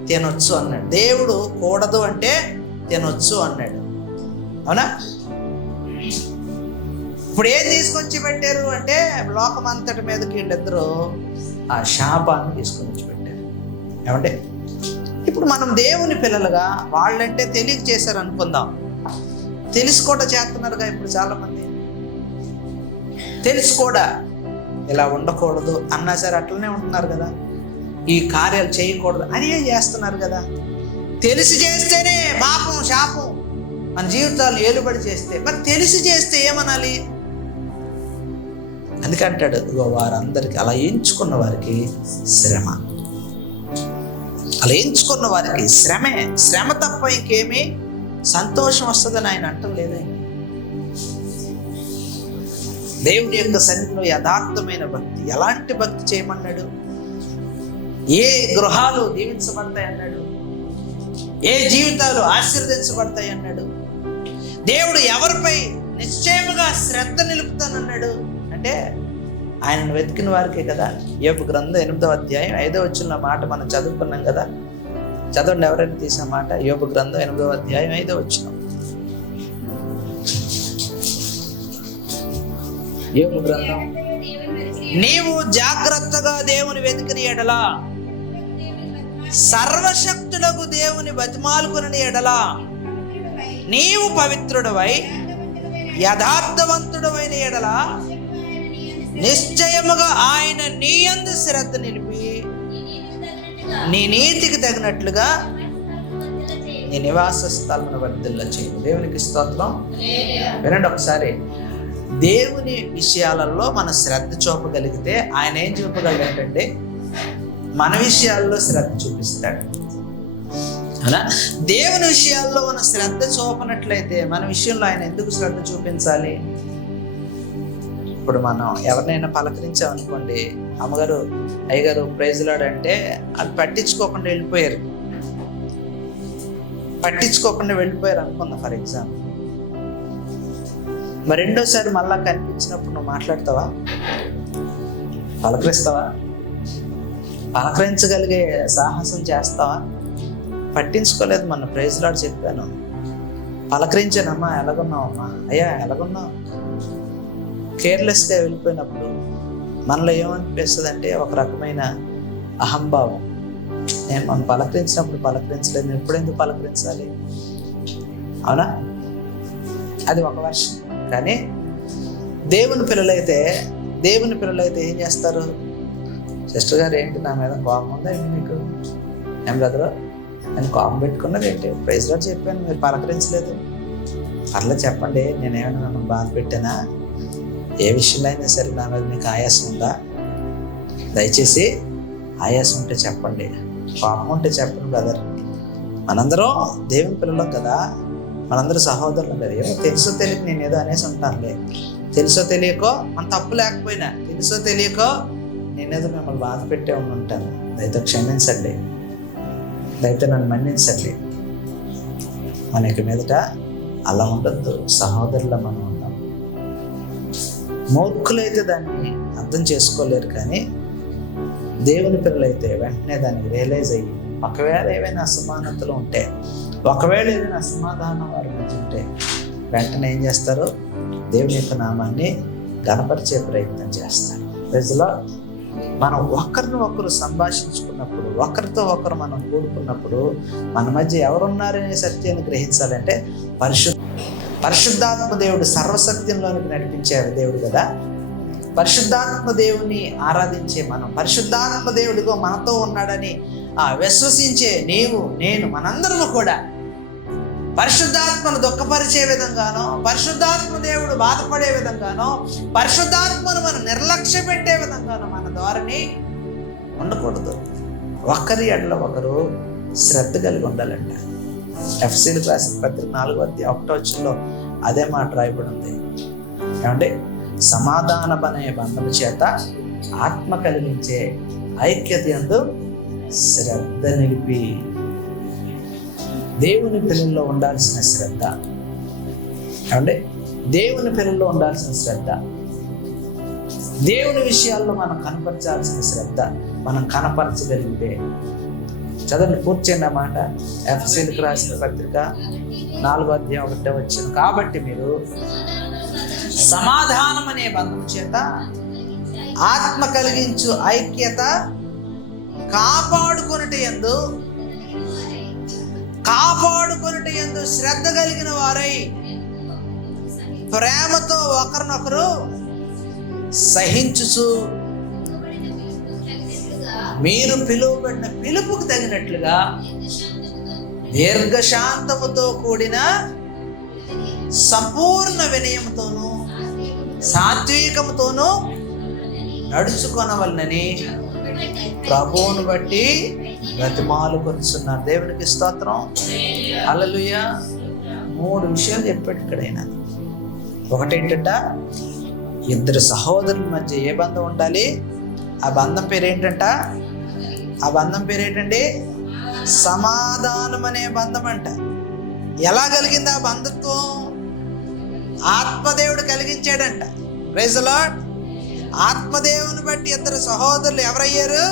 తినొచ్చు అన్నాడు. దేవుడు కూడదు అంటే తినొచ్చు అన్నాడు. అవునా? ఇప్పుడు ఏం తీసుకొచ్చి పెట్టారు అంటే లోకం అంతటి మీదకి వీళ్ళిద్దరూ ఆ శాపాన్ని తీసుకొని వచ్చి పెట్టారు. ఏమంటే ఇప్పుడు మనం దేవుని పిల్లలుగా, వాళ్ళంటే తెలియక చేశారు అనుకుందాం, తెలిసి కూడా చేస్తున్నారుగా. ఇప్పుడు చాలామంది తెలిసి కూడా ఇలా ఉండకూడదు అన్నా సరే అట్లనే ఉంటున్నారు కదా. ఈ కార్యాలు చేయకూడదు అని చేస్తున్నారు కదా. తెలిసి చేస్తేనే పాపం, శాపం, మన జీవితాలు ఏలుబడి చేస్తే, మరి తెలిసి చేస్తే ఏమనాలి? అందుకంటాడు వారందరికీ, అలా ఎంచుకున్న వారికి శ్రమ. అలా ఎంచుకున్న వారికి శ్రమే. శ్రమ తప్ప ఇంకేమీ సంతోషం వస్తుందని ఆయన అంటం లేదా? దేవుని యొక్క సన్నిధిలో యథార్థమైన భక్తి. ఎలాంటి భక్తి చేయమన్నాడు? ఏ గృహాలు దీవించబడతాయి అన్నాడు? ఏ జీవితాలు ఆశీర్వదించబడతాయి అన్నాడు? దేవుడు ఎవరిపై నిశ్చయముగా శ్రద్ధ నిలుపుతానన్నాడు అంటే ఆయనను వెతికిన వారికే కదా. యోబు గ్రంథం 8వ అధ్యాయం 5వ వచనం మాట మనం చదువుకున్నాం కదా. చదవండి, ఎవరైనా తీసిన మాట. యోబు గ్రంథం 8వ అధ్యాయం 5వ వచనం. యోబు గ్రంథం, నీవు జాగ్రత్తగా దేవుని వెతికిన ఎడల, సర్వశక్తులకు దేవుని బతిమాలుకుని ఎడల, నీవు పవిత్రుడవై యథార్థవంతుడమైన ఎడల, నిశ్చయముగా ఆయన నీ యందు శ్రద్ధ నిలిపి నీ నీతికి తగినట్లుగా నీ నివాస స్థలమును వర్ధిల్ల చేయి. దేవునికి స్తోత్రం. వినండి ఒకసారి. దేవుని విషయాలలో మన శ్రద్ధ చూపగలిగితే ఆయన ఏం చూపగలిగాడంటే మన విషయాల్లో శ్రద్ధ చూపిస్తాడు. అవునా? దేవుని విషయాల్లో మన శ్రద్ధ చూపనట్లయితే మన విషయంలో ఆయన ఎందుకు శ్రద్ధ చూపించాలి? ఇప్పుడు మనం ఎవరినైనా పలకరించామనుకోండి, అమ్మగారు, అయ్యగారు, ప్రైజ్ లార్డ్ అంటే అది పట్టించుకోకుండా వెళ్ళిపోయారు అనుకుందాం ఫర్ ఎగ్జాంపుల్. మరి రెండోసారి మళ్ళా కనిపించినప్పుడు నువ్వు మాట్లాడతావా? పలకరిస్తావా? పలకరించగలిగే సాహసం చేస్తావా? పట్టించుకోలేదు. మన ప్రైజ్ లార్డ్ చెప్పాను, పలకరించానమ్మా, ఎలాగున్నావమ్మా, అయ్యా ఎలాగున్నావు, కేర్లెస్గా వెళ్ళిపోయినప్పుడు మనలో ఏమనిపిస్తుంది అంటే ఒక రకమైన అహంభావం. నేను మనం పలకరించినప్పుడు పలకరించలేదు, నేను ఎప్పుడెందుకు పలకరించాలి? అవునా? అది ఒక వర్షం. కానీ దేవుని పిల్లలైతే ఏం చేస్తారు? సిస్టర్ గారు, ఏంటి నా మీద కోపం ఉందా ఏంటి మీకు? ఏం బ్రదరు, నేను కోపం పెట్టుకున్నది ఏంటి? ప్రైజ్ లార్డ్ చెప్పాను, మీరు పలకరించలేదు. అట్లా చెప్పండి, నేనేమైనా నన్ను బాధ పెట్టానా? ఏ విషయంలో అయినా సరే నా మీద మీకు ఆయాసం ఉందా? దయచేసి ఆయాసం ఉంటే చెప్పండి, కోపం ఉంటే చెప్పండి బ్రదర్. మనందరం దేవుని పిల్లలం కదా, మనందరూ సహోదరులం కదా. ఏమో తెలుసో తెలియక నేను ఏదో అనేసి ఉంటానులే. తెలుసో తెలియకో, మన తప్పు లేకపోయినా తెలుసో తెలియకో నేనేదో మిమ్మల్ని బాధ పెట్టే ఉంటాను. దయతో క్షమించండి, దయతో నన్ను మన్నించండి. మనకి మీదట అలా ఉండద్దు. సహోదరుల మనం ఉంటాం. మూర్ఖులైతే దాన్ని అర్థం చేసుకోలేరు, కానీ దేవుని పిల్లలైతే వెంటనే దాన్ని రియలైజ్ అయ్యి, ఒకవేళ ఏవైనా అసమానతలు ఉంటే, ఒకవేళ ఏదైనా అసమాధానం వారి మధ్య ఉంటే వెంటనే ఏం చేస్తారు? దేవుని యొక్క నామాన్ని ఘనపరిచే ప్రయత్నం చేస్తారు. ప్రజలో మనం ఒకరిని ఒకరు సంభాషించుకున్నప్పుడు, ఒకరితో ఒకరు మనం కూడుకున్నప్పుడు మన మధ్య ఎవరున్నారనే సత్యాన్ని గ్రహించాలంటే పరిశుద్ధాత్మ దేవుడు సర్వసత్యంలోనికి నడిపించే దేవుడు కదా. పరిశుద్ధాత్మ దేవుని ఆరాధించే మనం, పరిశుద్ధాత్మ దేవుడిగో మనతో ఉన్నాడని విశ్వసించే నీవు, నేను, మనందరము కూడా పరిశుద్ధాత్మను దుఃఖపరిచే విధంగానో, పరిశుద్ధాత్మ దేవుడు బాధపడే విధంగానో, పరిశుద్ధాత్మను మనం నిర్లక్ష్య పెట్టే విధంగానో మన ధోరణి ఉండకూడదు. ఒకరి ఎడల ఒకరు శ్రద్ధ కలిగి ఉండాలంట. ఎఫెసీయులకు రాసిన పత్రిక 4వ అధ్యాయం 1వ వచనంలో అదే మాట రాయబడి ఉంది. ఏమంటే సమాధానమనే బంధము చేత ఆత్మ కలిగించే ఐక్యత యందు శ్రద్ధ నిలిపి. దేవుని పిల్లల్లో ఉండాల్సిన శ్రద్ధ, ఏమంటే దేవుని పిల్లల్లో ఉండాల్సిన శ్రద్ధ, దేవుని విషయాల్లో మనం కనపరచాల్సిన శ్రద్ధ మనం కనపరచగలిగితే చదవండి, పూర్తి చేయండి అన్నమాట. ఎఫెసీయులకు రాసిన పత్రిక 4:1 కాబట్టి మీరు సమాధానం అనే బంధం చేత ఆత్మ కలిగించు ఐక్యత కాపాడుకొనుట యందు శ్రద్ధ కలిగిన వారై ప్రేమతో ఒకరినొకరు సహించుచు మీరు పిలువబడిన పిలుపుకు తగినట్లుగా దీర్ఘశాంతముతో కూడిన సంపూర్ణ వినయముతోనూ సాత్వికముతోనూ నడుచుకొనవలనని ప్రభువును బట్టి బ్రతిమాలు కొనుచున్నారు. దేవునికి స్తోత్రం, హల్లెలూయా. 3 విషయాలు చెప్పాడు ఇక్కడైనా. ఒకటేంటంట, ఇద్దరు సహోదరుల మధ్య ఏ బంధం ఉండాలి? ఆ బంధం పేరేంటంట? ఆ బంధం పేరేంటండి? సమాధానం అనే బంధం అంట. ఎలా కలిగింది ఆ బంధుత్వం? ఆత్మదేవుడు కలిగించాడంట. Praise the lord. ఆత్మదేవుని బట్టి ఇద్దరు సహోదరులు ఎవరయ్యారు?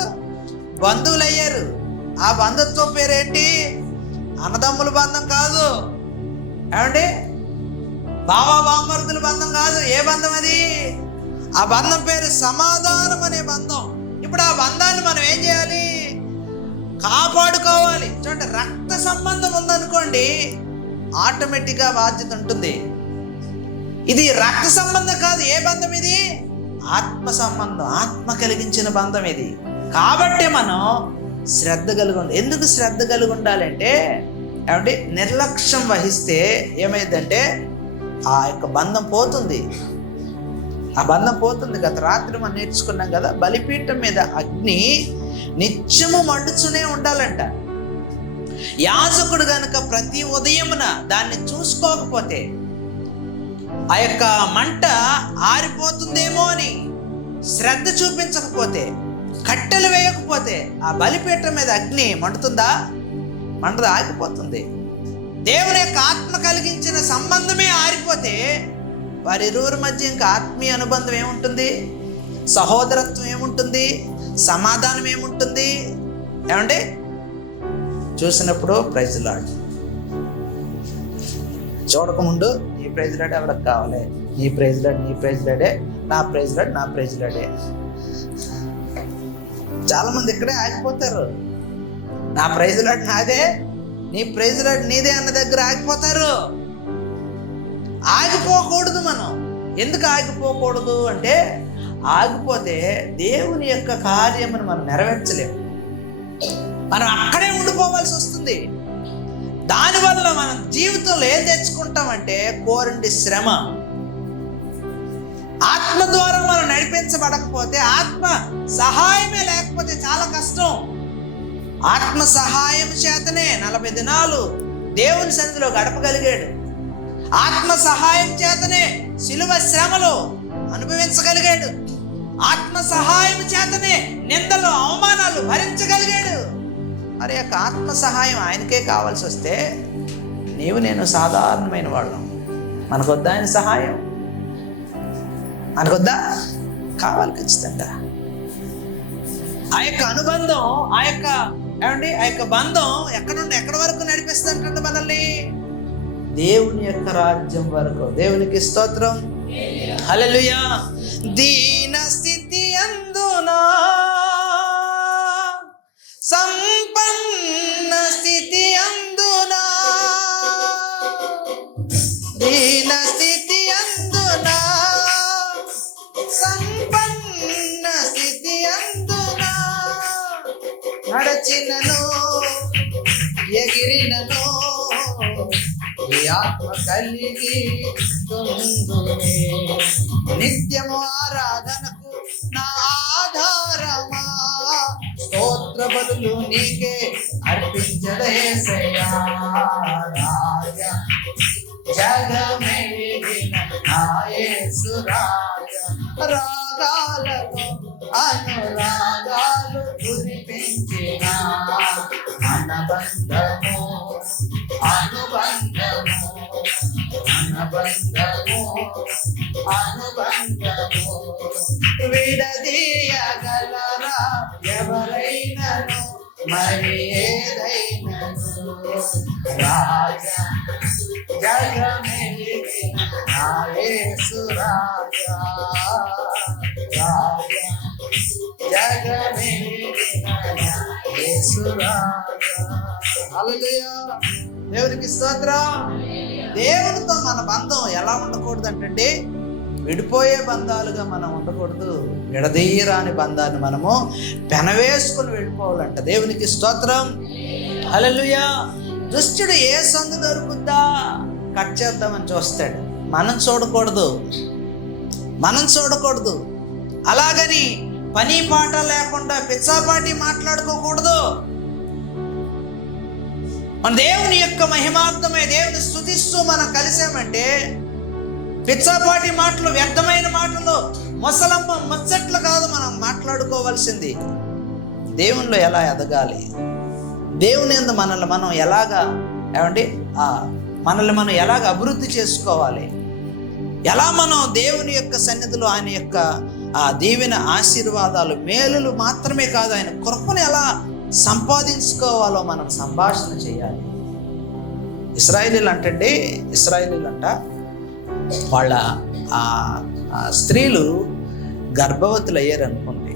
బంధువులు అయ్యారు. ఆ బంధుత్వం పేరేంటి? అన్నదమ్ముల బంధం కాదు, ఏమండి, బావమరుదుల బంధం కాదు. ఏ బంధం అది? ఆ బంధం పేరు సమాధానం అనే బంధం. ఇప్పుడు ఆ బంధాన్ని మనం ఏం చేయాలి? కాపాడుకోవాలి. చూడండి, రక్త సంబంధం ఉందనుకోండి, ఆటోమేటిక్గా బాధ్యత ఉంటుంది. ఇది రక్త సంబంధం కాదు. ఏ బంధం ఇది? ఆత్మ సంబంధం, ఆత్మ కలిగించిన బంధం ఇది. కాబట్టి మనం శ్రద్ధ కలిగి ఉండాలి. ఎందుకు శ్రద్ధ కలిగి ఉండాలంటే, ఏమంటే నిర్లక్ష్యం వహిస్తే ఏమైందంటే ఆ యొక్క బంధం పోతుంది. ఆ బంధం పోతుంది. గత రాత్రి మనం నేర్చుకున్నాం కదా, బలిపీఠం మీద అగ్ని నిత్యము మండుతూనే ఉండాలంట. యాజకుడు గనుక ప్రతి ఉదయమున దాన్ని చూసుకోకపోతే ఆ యొక్క మంట ఆరిపోతుందేమో అని శ్రద్ధ చూపించకపోతే, కట్టెలు వేయకపోతే ఆ బలిపీఠం మీద అగ్ని మండుతుందా? మంటది, ఆగిపోతుంది. దేవుని యొక్క ఆత్మ కలిగించిన సంబంధమే ఆరిపోతే వారిరువురి మధ్య ఇంకా ఆత్మీయ అనుబంధం ఏముంటుంది? సహోదరత్వం ఏముంటుంది? సమాధానం ఏముంటుంది? ఏమండి, చూసినప్పుడు ప్రైజ్ లార్డ్, చూడకముందు నీ ప్రైజ్ లార్డ్ ఎవరికి కావాలి? నీ ప్రైజ్ లార్డే, నా ప్రైజ్ లార్డే. చాలా మంది ఇక్కడే ఆగిపోతారు. నా ప్రైజ్ లార్డ్ నాదే, నీ ప్రైజ్ లార్డ్ నీదే అన్న దగ్గర ఆగిపోతారు. ఆగిపోకూడదు. మనం ఎందుకు ఆగిపోకూడదు అంటే, ఆగిపోతే దేవుని యొక్క కార్యమును మనం నెరవేర్చలేము. మనం అక్కడే ఉండిపోవాల్సి వస్తుంది. దానివల్ల మనం జీవితంలో ఏం తెచ్చుకుంటామంటే కోరండి శ్రమ. ఆత్మ ద్వారా మనం నడిపించబడకపోతే, ఆత్మ సహాయమే లేకపోతే చాలా కష్టం. ఆత్మ సహాయం చేతనే 40 దినాలు దేవుని సన్నిధిలో గడపగలిగాడు. ఆత్మ సహాయం చేతనే శిలువ శ్రమలు అనుభవించగలిగాడు. ఆత్మ సహాయం చేతనే నిందలు అవమానాలు భరించగలిగాడు. మరి యొక్క ఆత్మ సహాయం ఆయనకే కావాల్సి వస్తే నీవు నేను సాధారణమైన వాళ్ళం. మనకొద్దా ఆయన సహాయం? మనకొద్దా? కావాలి ఖచ్చితంగా. ఆ యొక్క అనుబంధం, ఆ యొక్క బంధం ఎక్కడి నుండి ఎక్కడి వరకు నడిపిస్తుందంటే మనల్ని దేవుని యొక్క రాజ్యం వరకు. దేవునికి స్తోత్రం, హల్లెలూయా. దీన స్థితి అందునా సంపన్న స్థితి అందునా, దీన స్థితి అందునా సంపన్న స్థితి అందునా, నడచినను ఎగిరినను ఈ ఆత్మ కలిగి తుందునే, నిత్యము ఆరాధనకు నా ఆధారమా, స్తోత్ర బలులు నీకే అర్పించదేసయ్యా. రాజా జగమేగిన నా యేసు రాజా, రాగాలతో అనురాగాలు కురిపించిన అనుబంధము విడదీయగలరా ఎవరైనను, మరి మరి ఏదైనను రాజా జగమెలిగిన నా యేసు రాజా రాజా జగమెలిగిన నా యేసు రాజా. హల్లెలూయా. దేవునికి స్తోత్రం. దేవునితో మన బంధం ఎలా ఉండకూడదు అంటే విడిపోయే బంధాలుగా మనం ఉండకూడదు. విడదీయరాని బంధాన్ని మనము పెనవేసుకుని వెళ్ళిపోవాలంట. దేవునికి స్తోత్రం. హల్లెలూయా. దుష్టుడు ఏ సందు దొరుకుద్దా కట్ చేద్దామని చూస్తాడు. మనం చూడకూడదు. అలాగని పని పాట లేకుండా పిచ్చాపాటి మాట్లాడుకోకూడదు. మన దేవుని యొక్క మహిమార్థమై దేవుని స్తుతిస్తూ మనం కలిసామంటే పిచ్చాపాటి మాటలు, వ్యర్థమైన మాటలు, ముసలమ్మ ముచ్చట్లు కాదు మనం మాట్లాడుకోవాల్సింది. దేవునిలో ఎలా ఎదగాలి, దేవుని యందు మనల్ని మనం ఎలాగా మనల్ని మనం ఎలాగ అభివృద్ధి చేసుకోవాలి, ఎలా మనం దేవుని యొక్క సన్నిధిలో ఆయన యొక్క ఆ దీవెన ఆశీర్వాదాలు మేలులు మాత్రమే కాదు ఆయన కృపను ఎలా సంపాదించుకోవాలో మనం సంభాషణ చేయాలి. ఇశ్రాయేలీలు అంట వాళ్ళ స్త్రీలు గర్భవతులు అయ్యారు అనుకోండి,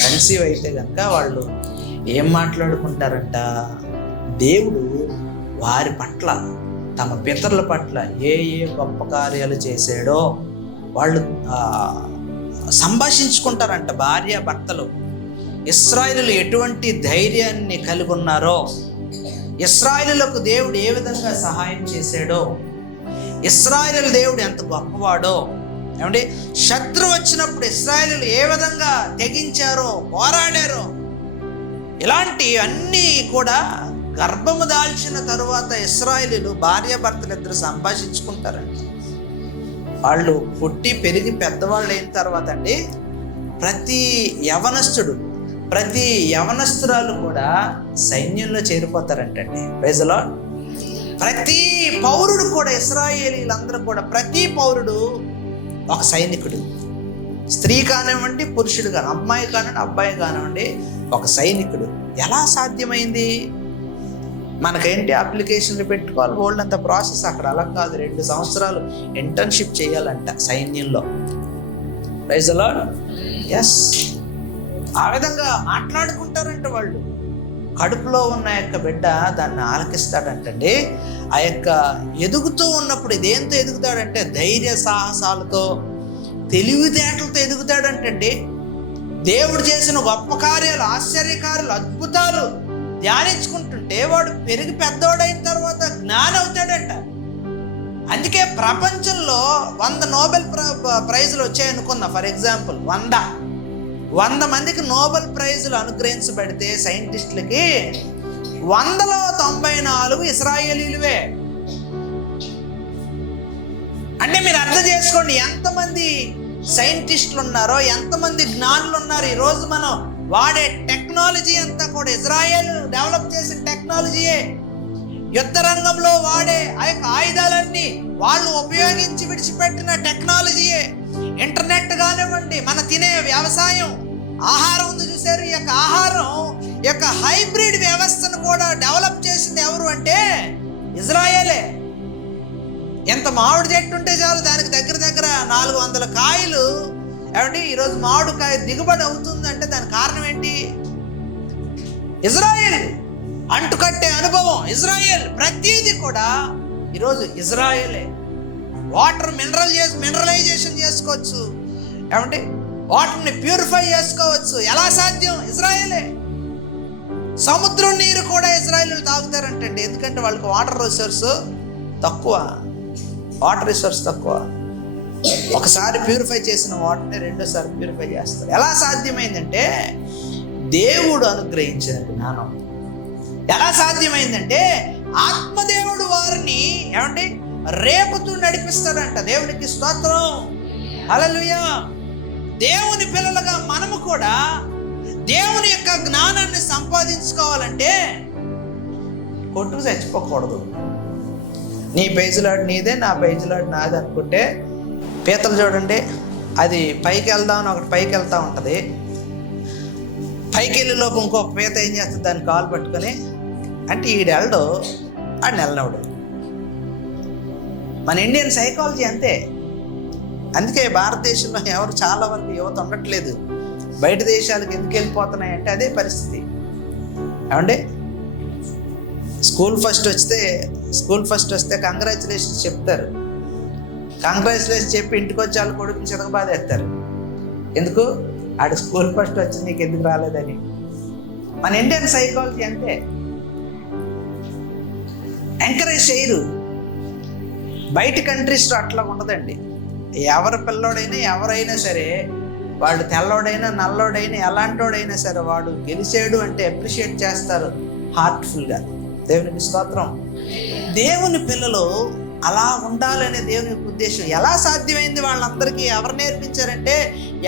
కన్సీవ్ అయితే కనుక వాళ్ళు ఏం మాట్లాడుకుంటారంట, దేవుడు వారి పట్ల తమ పితరుల పట్ల ఏ గొప్ప కార్యాలు చేశాడో వాళ్ళు సంభాషించుకుంటారంట. భార్య భర్తలు ఇశ్రాయేలీయులు ఎటువంటి ధైర్యాన్ని కలిగి ఉన్నారో, ఇశ్రాయేలీయులకు దేవుడు ఏ విధంగా సహాయం చేశాడో, ఇశ్రాయేలీయుల దేవుడు ఎంత గొప్పవాడో, ఏమండి శత్రువు వచ్చినప్పుడు ఇశ్రాయేలీయులు ఏ విధంగా తెగించారో, పోరాడారో, ఇలాంటి అన్నీ కూడా గర్భము దాల్చిన తరువాత ఇశ్రాయేలీయులు భార్యాభర్తలు ఇద్దరు సంభాషించుకుంటారండి. వాళ్ళు పుట్టి పెరిగి పెద్దవాళ్ళు అయిన తర్వాత అండి ప్రతి యవనస్తురాలు కూడా సైన్యంలో చేరిపోతారంటండి. Praise the lord. ప్రతి పౌరుడు కూడా, ఇశ్రాయేలీలందరూ కూడా ప్రతి పౌరుడు ఒక సైనికుడు. స్త్రీ కానివ్వండి, పురుషుడు కానివ్వండి, అమ్మాయి కానివ్వండి, అబ్బాయి కానివ్వండి, ఒక సైనికుడు. ఎలా సాధ్యమైంది? మనకేంటి అప్లికేషన్లు పెట్టుకోవాలి, ఓల్డ్ అంత ప్రాసెస్. అక్కడ అలా కాదు, 2 సంవత్సరాలు ఇంటర్న్షిప్ చేయాలంట సైన్యంలో. Praise the lord. ఎస్, ఆ విధంగా మాట్లాడుకుంటారంట వాళ్ళు. కడుపులో ఉన్న యొక్క బిడ్డ దాన్ని ఆలకిస్తాడంటండి. ఆ యొక్క ఎదుగుతూ ఉన్నప్పుడు ఇదేంతో ఎదుగుతాడంటే ధైర్య సాహసాలతో, తెలివితేటలతో ఎదుగుతాడంటండి. దేవుడు చేసిన గొప్ప కార్యాలు, ఆశ్చర్యకార్యాలు, అద్భుతాలు ధ్యానించుకుంటుంటే వాడు పెరిగి పెద్దోడైన తర్వాత జ్ఞాని అవుతాడంట. అందుకే ప్రపంచంలో 100 నోబెల్ ప్రైజులు వచ్చాయనుకుందాం. ఫర్ ఎగ్జాంపుల్ 100 మందికి నోబెల్ ప్రైజులు అనుగ్రహించబడితే సైంటిస్టులకి 100లో 94 ఇశ్రాయేలీయులవే. అంటే మీరు అర్థం చేసుకోండి ఎంతమంది సైంటిస్టులు ఉన్నారో, ఎంతమంది జ్ఞానులు ఉన్నారు. ఈరోజు మనం వాడే టెక్నాలజీ అంతా కూడా ఇజ్రాయెల్ డెవలప్ చేసిన టెక్నాలజీయే. యుద్ధ రంగంలో వాడే ఆ యొక్క ఆయుధాలన్నీ వాళ్ళు ఉపయోగించి విడిచిపెట్టిన టెక్నాలజీయే. ఇంటర్నెట్ కానివ్వండి, మన తినే వ్యవసాయం, ఆహారం ఉంది చూసారు, ఈ యొక్క ఆహారం యొక్క హైబ్రిడ్ వ్యవస్థను కూడా డెవలప్ చేసింది ఎవరు అంటే ఇజ్రాయేలే. ఎంత మామిడి చెట్టు ఉంటే చాలు దానికి దగ్గర 400 కాయలు. ఏమంటే ఈరోజు మామిడికాయ దిగుబడి అవుతుందంటే దానికి కారణం ఏంటి? ఇజ్రాయేల్. అంటుకట్టే అనుభవం ఇజ్రాయేల్. ప్రతిదీ కూడా ఈరోజు ఇజ్రాయేలే. వాటర్ మినరలైజేషన్ చేసుకోవచ్చు, ఏమంటే వాటర్ని ప్యూరిఫై చేసుకోవచ్చు. ఎలా సాధ్యం? ఇజ్రాయేలే. సముద్రం నీరు కూడా ఇజ్రాయేలీలు తాగుతారంటండి. ఎందుకంటే వాళ్ళకి వాటర్ రిసోర్స్ తక్కువ. ఒకసారి ప్యూరిఫై చేసిన వాటర్ని రెండోసారి ప్యూరిఫై చేస్తారు. ఎలా సాధ్యమైందంటే దేవుడు అనుగ్రహించిన జ్ఞానం. ఎలా సాధ్యమైందంటే ఆత్మదేవుడు వారిని ఏమంటే రేపుతూ నడిపిస్తాడంట. దేవునికి స్తోత్రం. హల్లెలూయా. దేవుని పిల్లలుగా మనము కూడా దేవుని యొక్క జ్ఞానాన్ని సంపాదించుకోవాలంటే కొట్టుకు చచ్చిపోకూడదు. నీ పేజీలాడు నీదే, నా పేజీలాడు నాది అనుకుంటే పీతలు చూడండి, అది పైకి వెళ్దామని ఒకటి పైకి వెళ్తూ ఉంటుంది. పైకి వెళ్ళేలోపు ఇంకో పీత ఏం చేస్తుంది, దాన్ని కాలు పట్టుకొని, అంటే ఈడెళ్ళడు ఆడు నెలనవడు. మన ఇండియన్ సైకాలజీ అంతే. అందుకే భారతదేశంలో ఎవరు చాలా వరకు యువత ఉండట్లేదు. బయట దేశాలకు ఎందుకు వెళ్ళిపోతున్నాయి అంటే అదే పరిస్థితి. ఏమంటే స్కూల్ ఫస్ట్ వస్తే కంగ్రాచులేషన్స్ చెప్తారు. కంగ్రాచులేషన్స్ చెప్పి ఇంటికి వచ్చి వాళ్ళు కొడుకుని చితకబాదేస్తారు. ఎందుకు? ఆడు స్కూల్ ఫస్ట్ వచ్చి నీకు ఎందుకు రాలేదని. మన ఇండియన్ సైకాలజీ అంతే. ఎంకరేజ్ చేయరు. బయట కంట్రీస్లో అట్లా ఉండదండి. ఎవరి పిల్లోడైనా ఎవరైనా సరే, వాడు తెల్లోడైనా నల్లోడైనా ఎలాంటోడైనా సరే, వాడు గెలిచాడు అంటే అప్రిషియేట్ చేస్తారు హార్ట్ఫుల్గా. దేవునికి స్తోత్రం. దేవుని పిల్లలు అలా ఉండాలనే దేవుని ఉద్దేశం. ఎలా సాధ్యమైంది? వాళ్ళందరికీ ఎవరు నేర్పించారంటే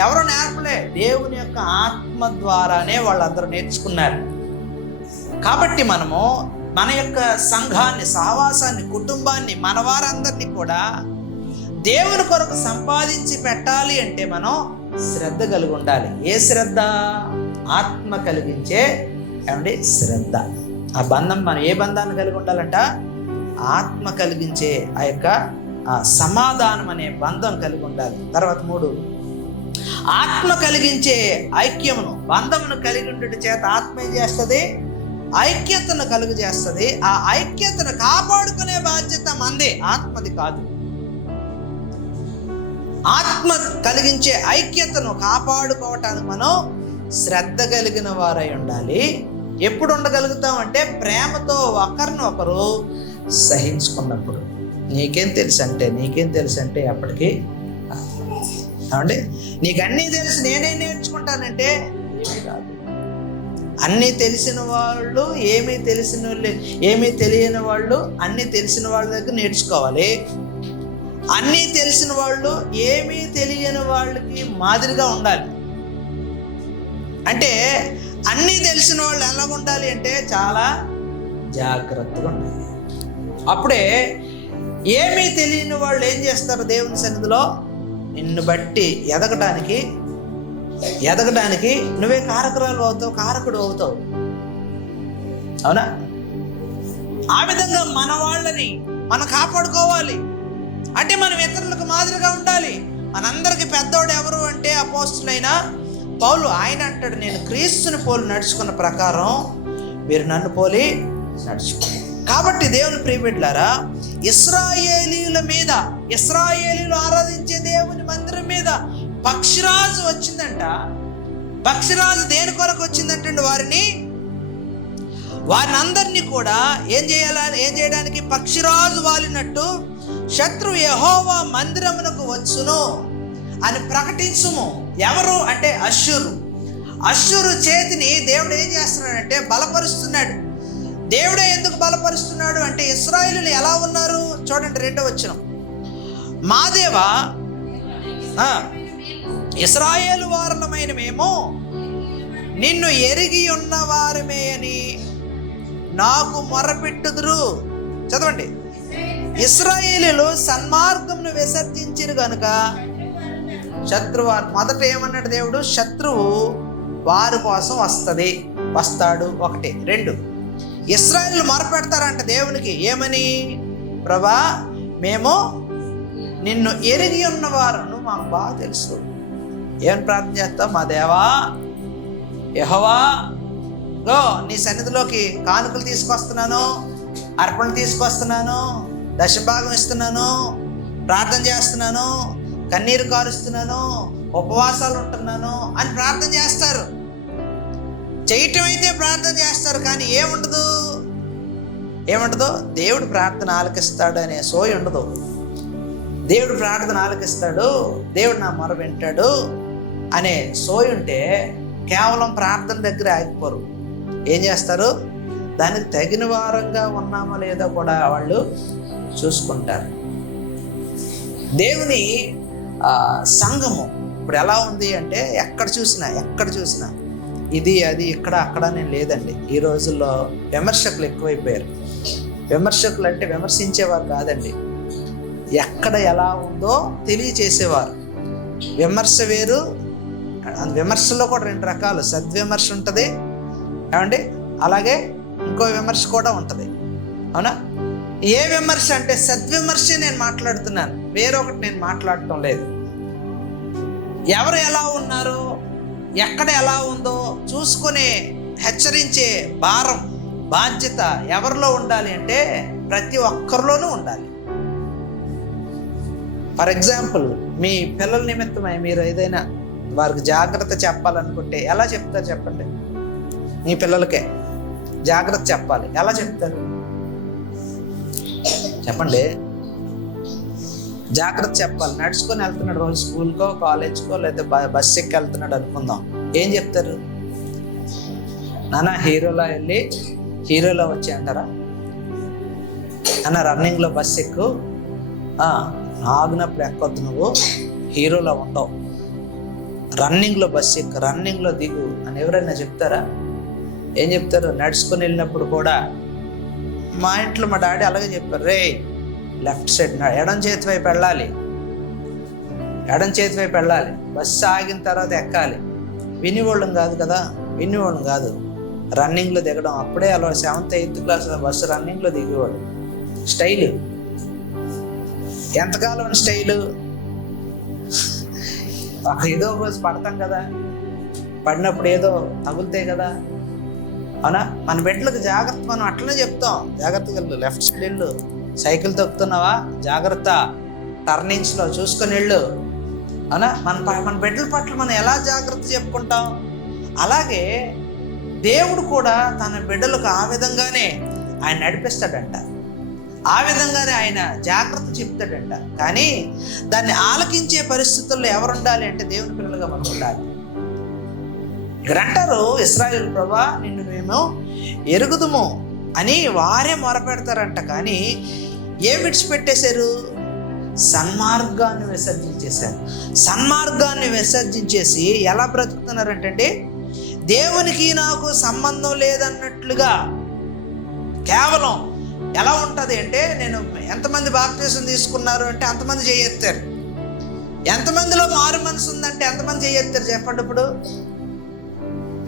ఎవరు నేర్పలే, దేవుని యొక్క ఆత్మ ద్వారానే వాళ్ళందరూ నేర్చుకున్నారు. కాబట్టి మనము మన యొక్క సంఘాన్ని, సహవాసాన్ని, కుటుంబాన్ని, మన వారందరినీ కూడా దేవుని కొరకు సంపాదించి పెట్టాలి అంటే మనం శ్రద్ధ కలిగి ఉండాలి. ఏ శ్రద్ధ? ఆత్మ కలిగించే ఏమండి శ్రద్ధ. ఆ బంధం, మనం ఏ బంధాన్ని కలిగి ఉండాలంట? ఆత్మ కలిగించే ఆ యొక్క సమాధానం అనే బంధం కలిగి ఉండాలి. తర్వాత 3, ఆత్మ కలిగించే ఐక్యమును, బంధమును కలిగి ఉండట చేత ఆత్మ ఏం చేస్తుంది? ఐక్యతను కలుగు చేస్తుంది. ఆ ఐక్యతను కాపాడుకునే బాధ్యత మందే, ఆత్మది కాదు. ఆత్మ కలిగించే ఐక్యతను కాపాడుకోవటానికి మనం శ్రద్ధ కలిగిన వారై ఉండాలి. ఎప్పుడు ఉండగలుగుతాం అంటే ప్రేమతో ఒకరిని ఒకరు సహించుకున్నప్పుడు. నీకేం తెలుసు అంటే అప్పటికి ఏమండి, నీకు అన్నీ తెలుసు నేనే నేర్చుకుంటానంటే ఏమీ కాదు. అన్నీ తెలిసిన వాళ్ళు ఏమీ తెలియని వాళ్ళు అన్నీ తెలిసిన వాళ్ళ దగ్గర నేర్చుకోవాలి. అన్నీ తెలిసిన వాళ్ళు ఏమీ తెలియని వాళ్ళకి మాదిరిగా ఉండాలి. అంటే అన్నీ తెలిసిన వాళ్ళు ఎలా ఉండాలి అంటే చాలా జాగ్రత్తగా ఉండాలి. అప్పుడే ఏమీ తెలియని వాళ్ళు ఏం చేస్తారు? దేవుని సన్నిధిలో నిన్ను బట్టి ఎదగడానికి నువ్వే కారకుడు అవుతావు. అవునా? ఆ విధంగా మన వాళ్ళని మనం కాపాడుకోవాలి. అంటే మనం ఇతరులకు మాదిరిగా ఉండాలి. మనందరికి పెద్దోడు ఎవరు అంటే అపోస్తులైన పౌలు. ఆయన అంటాడు, నేను క్రీస్తుని పోలి నడుచుకున్న ప్రకారం మీరు నన్ను పోలి నడుచుకోండి. కాబట్టి దేవుని ప్రియబిడ్డలారా, ఇశ్రాయేలీయులు ఆరాధించే దేవుని మందిరం మీద పక్షిరాజు వచ్చిందంట. పక్షిరాజు దేని కొరకు వచ్చిందంటే వారిని అందరినీ కూడా ఏం చేయడానికి? పక్షిరాజు వాలినట్టు శత్రువు యెహోవా మందిరమునకు వచ్చును అని ప్రకటించుము. ఎవరు అంటే అష్షూరు చేతిని దేవుడు ఏం చేస్తున్నాడంటే బలపరుస్తున్నాడు. దేవుడే ఎందుకు బలపరుస్తున్నాడు అంటే ఇశ్రాయేలీయులు ఎలా ఉన్నారు చూడండి. 2వ వచనం, మా దేవా, ఇశ్రాయేలు వారలమైన మేము నిన్ను ఎరిగి ఉన్న వారమే అని నాకు మొర్రపెట్టుదురు. చదవండి. ఇశ్రాయేలీయులు సన్మార్గమును విసర్జించిరు గనుక శత్రువు, మొదట ఏమన్నాడు దేవుడు? శత్రువు వారి కోసం వస్తాడు. 1. 2, ఇశ్రాయేలీయులు మొరపెడతారంట దేవునికి. ఏమని? ప్రభా, మేము నిన్ను ఎరిగి ఉన్నవారు, నువ్వు మాకు బాగా తెలుసు. ఏమని ప్రార్థన చేస్తావు? మా దేవా యెహోవా, నీ సన్నిధిలోకి కానుకలు తీసుకొస్తున్నాను, అర్పణలు తీసుకొస్తున్నాను, దశభాగం ఇస్తున్నాను, ప్రార్థన చేస్తున్నాను, కన్నీరు కారుస్తున్నాను, ఉపవాసాలు ఉంటున్నాను అని ప్రార్థన చేస్తారు. చేయటం అయితే ప్రార్థన చేస్తారు, కానీ ఏముండదు? దేవుడు ప్రార్థన ఆలకిస్తాడు అనే సోయి ఉండదు. దేవుడు ప్రార్థన ఆలకిస్తాడు, దేవుడు నా మొర వింటాడు అనే సోయి ఉంటే కేవలం ప్రార్థన దగ్గర ఆగిపోరు. ఏం చేస్తారు? దానికి తగిన వారంగా ఉన్నామో లేదో కూడా వాళ్ళు చూసుకుంటారు. దేవుని సంఘము ఇప్పుడు ఎలా ఉంది అంటే ఎక్కడ చూసినా ఇది అది ఇక్కడ అక్కడ నేను లేదండి. ఈ రోజుల్లో విమర్శకులు ఎక్కువైపోయారు. విమర్శకులు అంటే విమర్శించేవారు కాదండి, ఎక్కడ ఎలా ఉందో తెలియచేసేవారు. విమర్శ వేరు, విమర్శలో కూడా 2 రకాలు, సద్విమర్శ ఉంటుంది ఏమండి, అలాగే ఇంకో విమర్శ కూడా ఉంటుంది. అవునా? ఏ విమర్శ అంటే సద్విమర్శ నేను మాట్లాడుతున్నాను, వేరొకటి నేను మాట్లాడటం లేదు. ఎవరు ఎలా ఉన్నారో, ఎక్కడ ఎలా ఉందో చూసుకునే హెచ్చరించే భారం, బాధ్యత ఎవరిలో ఉండాలి అంటే ప్రతి ఒక్కరిలోనూ ఉండాలి. ఫర్ ఎగ్జాంపుల్, మీ పిల్లల నిమిత్తమై మీరు ఏదైనా వారికి జాగ్రత్త చెప్పాలనుకుంటే ఎలా చెప్తారు చెప్పండి? మీ పిల్లలకే జాగ్రత్త చెప్పాలి, ఎలా చెప్తారు చెప్పండి? జాగ్రత్త చెప్పాలి. నడుచుకొని వెళ్తున్నాడు రోజు స్కూల్కో కాలేజ్కో లేదా బస్ ఎక్కి వెళ్తున్నాడు అనుకుందాం, ఏం చెప్తారు? నాన్న హీరోలా వెళ్ళి హీరోలో వచ్చి అంటారా? అన్న రన్నింగ్లో బస్ ఎక్కు, ఆగినప్పుడు ఎక్కొద్దు, నువ్వు హీరోలో ఉండవు, రన్నింగ్లో బస్ ఎక్కు, రన్నింగ్లో దిగు అని ఎవరైనా చెప్తారా? ఏం చెప్తారు? నడుచుకొని వెళ్ళినప్పుడు కూడా మా ఇంట్లో మా డాడీ అలాగే చెప్పారు, రే లెఫ్ట్ సైడ్ ఎడం చేతి వైపు వెళ్ళాలి, ఎడం చేతి వైపు వెళ్ళాలి, బస్సు ఆగిన తర్వాత ఎక్కాలి. వినివాళ్ళం కాదు కదా, వినివాళ్ళం కాదు. రన్నింగ్లో దిగడం అప్పుడే అలా 7th 8th క్లాస్లో బస్సు రన్నింగ్లో దిగేవాడు. స్టైలు ఎంతకాలం స్టైలు? ఏదో రోజు పడతాం కదా, పడినప్పుడు ఏదో తగులుతాయి కదా. అవునా? మన బిడ్డలకు జాగ్రత్త మనం అట్లనే చెప్తాం, జాగ్రత్తగా వెళ్ళు, లెఫ్ట్ సైడ్ వెళ్ళు, సైకిల్ తొక్కుతున్నావా జాగ్రత్త, టర్నింగ్స్లో చూసుకొని వెళ్ళు. అవునా? మన బిడ్డల పట్ల మనం ఎలా జాగ్రత్త చెప్పుకుంటాం, అలాగే దేవుడు కూడా తన బిడ్డలకు ఆ విధంగానే ఆయన నడిపిస్తాడంట, ఆ విధంగానే ఆయన జాగ్రత్త చెప్తాడంట. కానీ దాన్ని ఆలకించే పరిస్థితుల్లో ఎవరు ఉండాలి అంటే దేవుని పిల్లలుగా మనం ఉండాలి. ఇక్కడ అంటారు, ఇశ్రాయేలు ప్రభువా నిన్ను మేము ఎరుగుదుము అని వారే మొరపెడతారంట. కానీ ఏం విడిచిపెట్టేశారు? సన్మార్గాన్ని విసర్జించేశారు. సన్మార్గాన్ని విసర్జించేసి ఎలా బ్రతుకుతున్నారంటే దేవునికి నాకు సంబంధం లేదన్నట్లుగా. కేవలం ఎలా ఉంటుంది అంటే, నేను ఎంతమంది బాప్తిసం తీసుకున్నారు అంటే అంతమంది చేయెత్తారు, ఎంతమందిలో మారు మనసు ఉందంటే ఎంతమంది చేయెత్తారు చెప్పండి. ఇప్పుడు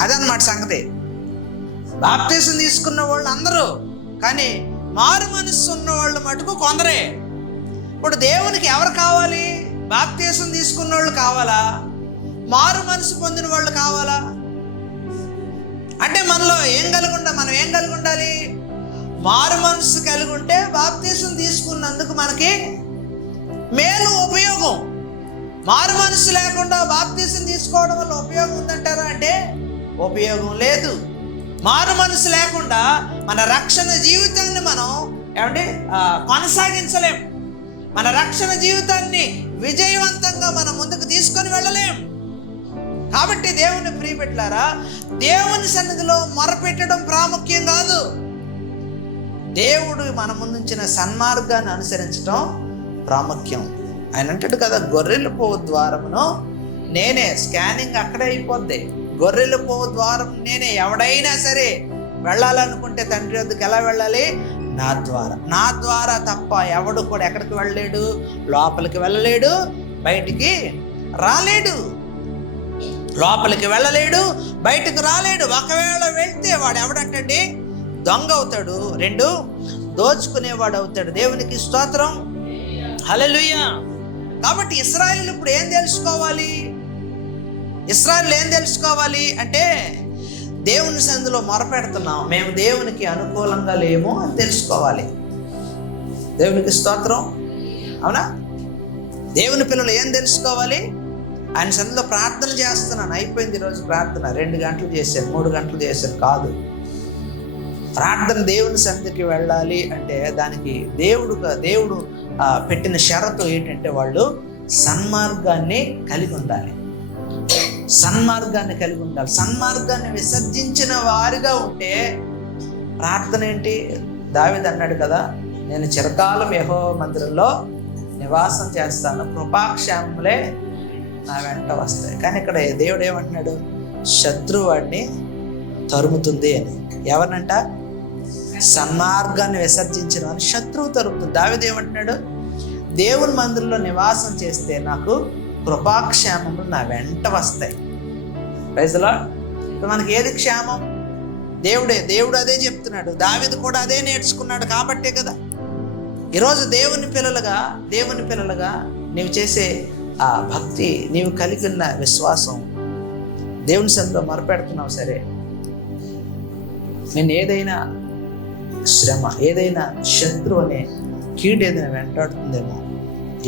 అదన్నమాట సంగతి. బాప్తిసం తీసుకున్న వాళ్ళు అందరూ, కానీ మారు మనసు ఉన్న వాళ్ళు మటుకు కొందరే. ఇప్పుడు దేవునికి ఎవరు కావాలి? బాప్తిసం తీసుకున్న వాళ్ళు కావాలా, మారు మనసు పొందిన వాళ్ళు కావాలా? అంటే మనలో మనం ఏం కలిగి ఉండాలి? మారు మనసు కలిగి ఉంటే బాప్తిసం తీసుకున్నందుకు మనకి మేలు, ఉపయోగం. మారు మనసు లేకుండా బాప్తిసం తీసుకోవడం వల్ల ఉపయోగం ఉందంటారా అంటే ఉపయోగం లేదు. మారు మనసు లేకుండా మన రక్షణ జీవితాన్ని మనం కొనసాగించలేం. మన రక్షణ జీవితాన్ని విజయవంతంగా మనం ముందుకు తీసుకొని వెళ్ళలేం. కాబట్టి దేవుని ప్రియబిడ్డలారా, దేవుని సన్నిధిలో మొరపెట్టడం ప్రాముఖ్యం కాదు, దేవుడు మన ముందుంచిన సన్మార్గాన్ని అనుసరించడం ప్రాముఖ్యం. ఆయన అంటాడు కదా, గొర్రెల పోవు ద్వారమును నేనే. స్కానింగ్ అక్కడే అయిపోద్ది. గొర్రెల పోవు ద్వారం నేనే. ఎవడైనా సరే వెళ్ళాలనుకుంటే తండ్రి వద్దకు ఎలా వెళ్ళాలి? నా ద్వారా తప్ప ఎవడు కూడా ఎక్కడికి వెళ్ళలేడు, లోపలికి వెళ్ళలేడు, బయటికి రాలేడు. లోపలికి వెళ్ళలేడు, బయటకు రాలేడు. ఒకవేళ వెళ్తే వాడు ఎవడంటే దొంగ అవుతాడు, 2 దోచుకునేవాడు అవుతాడు. దేవునికి స్తోత్రం, హల్లెలూయా. కాబట్టి ఇశ్రాయేలు ఇప్పుడు ఏం తెలుసుకోవాలి? ఇశ్రాయేలు ఏం తెలుసుకోవాలి అంటే, దేవుని సన్నిధిలో మొరపెడుతున్నాం, మేము దేవునికి అనుకూలంగా లేము అని తెలుసుకోవాలి. దేవునికి స్తోత్రం, అవునా? దేవుని పిల్లలు ఏం తెలుసుకోవాలి? ఆయన సన్నిధిలో ప్రార్థన చేస్తున్నాను, అయిపోయింది ఈరోజు ప్రార్థన, 2 గంటలు చేశాను, 3 గంటలు చేశాను కాదు. ప్రార్థన దేవుని సన్నిధికి వెళ్ళాలి అంటే దానికి దేవుడు పెట్టిన షరతు ఏంటంటే వాళ్ళు సన్మార్గాన్ని కలిగి ఉండాలి. సన్మార్గాన్ని విసర్జించిన వారిగా ఉంటే ప్రార్థన ఏంటి? దావీదు అన్నాడు కదా, నేను చిరకాలం యెహోవా మందిరంలో నివాసం చేస్తాను, కృపాక్షేమములే నా వెంట వస్తాయి. కానీ ఇక్కడ దేవుడు ఏమంటున్నాడు? శత్రువాడిని తరుముతుంది అని. ఎవరినంట? సన్మార్గాన్ని విసర్జించిన వాడిని శత్రువు తరుముతుంది. దావీదు ఏమంటున్నాడు? దేవుని మందిరంలో నివాసం చేస్తే నాకు కృపాక్షేమములు నా వెంట వస్తాయి. Praise the Lord. ఇప్పుడు మనకి ఏది క్షేమం? దేవుడు అదే చెప్తున్నాడు. దావీదు కూడా అదే నేర్చుకున్నాడు కాబట్టే కదా ఈరోజు దేవుని పిల్లలుగా నీవు చేసే ఆ భక్తి, నీవు కలిగి ఉన్న విశ్వాసం, దేవుని సన్నిధిలో మొరపెడుతున్నావు. సరే, నేను ఏదైనా శ్రమ, ఏదైనా శత్రు అనే కీడు ఏదైనా వెంటాడుతుందేమో,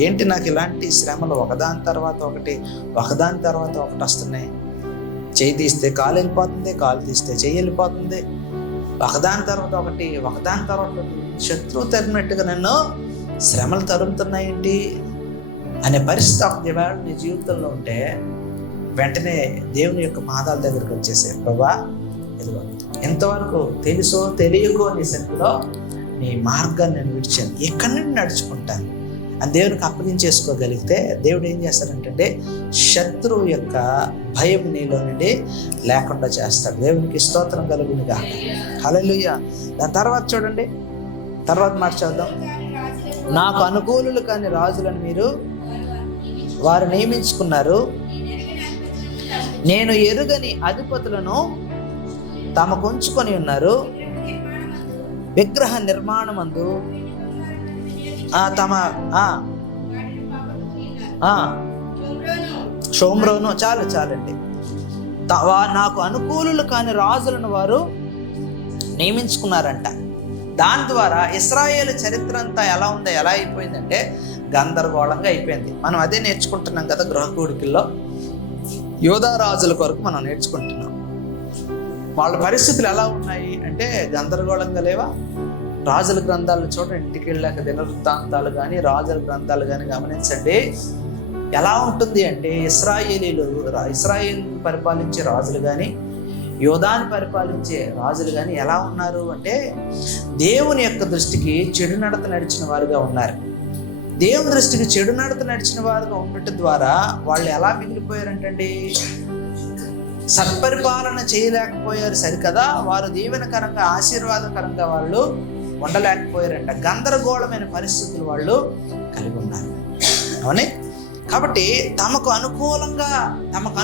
ఏంటి నాకు ఇలాంటి శ్రమలు ఒకదాని తర్వాత ఒకటి వస్తున్నాయి. చేయి తీస్తే కాలు వెళ్ళిపోతుంది, కాలు తీస్తే చెయ్యి వెళ్ళిపోతుంది, ఒకదాని తర్వాత ఒకటి శత్రువు తరిగినట్టుగా నన్ను శ్రమలు తరుముతున్నాయేంటి అనే పరిస్థితి ఒక దివాడు నీ జీవితంలో ఉంటే వెంటనే దేవుని యొక్క పాదాల దగ్గరికి వచ్చేసే, ప్రభా ఇదిగో ఎంతవరకు తెలుసో తెలియకో నీ సన్నిధిలో నీ మార్గాన్ని నేను విడిచాను, ఎక్కడి నుండి నడుచుకుంటాను అని దేవునికి అప్పగించేసుకోగలిగితే దేవుడు ఏం చేస్తాడంటే శత్రువు యొక్క భయం నీలో నుండి లేకుండా చేస్తాడు. దేవునికి స్తోత్రం కలుగునుగా. హల్లెలూయా. దాని తర్వాత చూడండి, తర్వాత మాట చదువుదాం. నాకు అనుకూలులు కాని రాజులను మీరు వారు నియమించుకున్నారు, నేను ఎరుగని అధిపతులను తమకు ఉంచుకొని ఉన్నారు, విగ్రహ నిర్మాణమందు షోమ్రోను చాలండి. నాకు అనుకూలులు కాని రాజులను వారు నియమించుకున్నారంట. దాని ద్వారా ఇశ్రాయేలు చరిత్ర అంతా ఎలా అయిపోయిందంటే గందరగోళంగా అయిపోయింది. మనం అదే నేర్చుకుంటున్నాం కదా గృహకూడికల్లో. యోధా రాజుల కొరకు మనం నేర్చుకుంటున్నాం. వాళ్ళ పరిస్థితులు ఎలా ఉన్నాయి అంటే గందరగోళంగా లేవా? రాజుల గ్రంథాలను చూడండి, ఇంటికి వెళ్ళాక దినవృత్తాంతాలు కానీ రాజుల గ్రంథాలు కానీ గమనించండి. ఎలా ఉంటుంది అంటే ఇశ్రాయేలు పరిపాలించే రాజులు కానీ యోధాని పరిపాలించే రాజులు కానీ ఎలా ఉన్నారు అంటే దేవుని యొక్క దృష్టికి చెడు నడత నడిచిన వారుగా ఉన్నారు. దేవుని దృష్టికి చెడు నడత నడిచిన వారుగా ఉండటం ద్వారా వాళ్ళు ఎలా మిగిలిపోయారంటండి, సత్పరిపాలన చేయలేకపోయారు. సరికదా, వారు దీవెనకరంగా ఆశీర్వాదకరంగా వాళ్ళు ఉండలేకపోయారంట. గందరగోళమైన పరిస్థితులు వాళ్ళు కలిగి ఉన్నారు. అవునే. కాబట్టి తమకు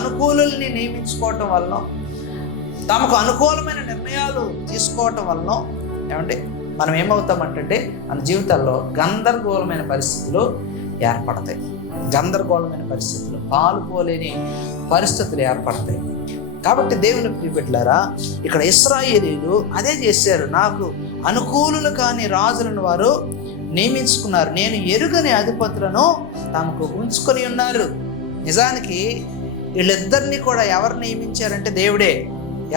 అనుకూలుల్ని నియమించుకోవటం వలన, తమకు అనుకూలమైన నిర్ణయాలు తీసుకోవటం వలన ఏమండి మనం ఏమవుతామంటే మన జీవితాల్లో గందరగోళమైన పరిస్థితులు ఏర్పడతాయి. గందరగోళమైన పరిస్థితులు, పాలుపోలేని పరిస్థితులు ఏర్పడతాయి. కాబట్టి దేవుని ప్రియబిడ్డలారా, ఇక్కడ ఇశ్రాయేలీయులు అదే చేశారు. నాకు అనుకూలులు కాని రాజులను వారు నియమించుకున్నారు, నేను ఎరుగని అధిపతులను తమకు ఉంచుకొని ఉన్నారు. నిజానికి వీళ్ళిద్దరినీ కూడా ఎవరు నియమించారంటే దేవుడే.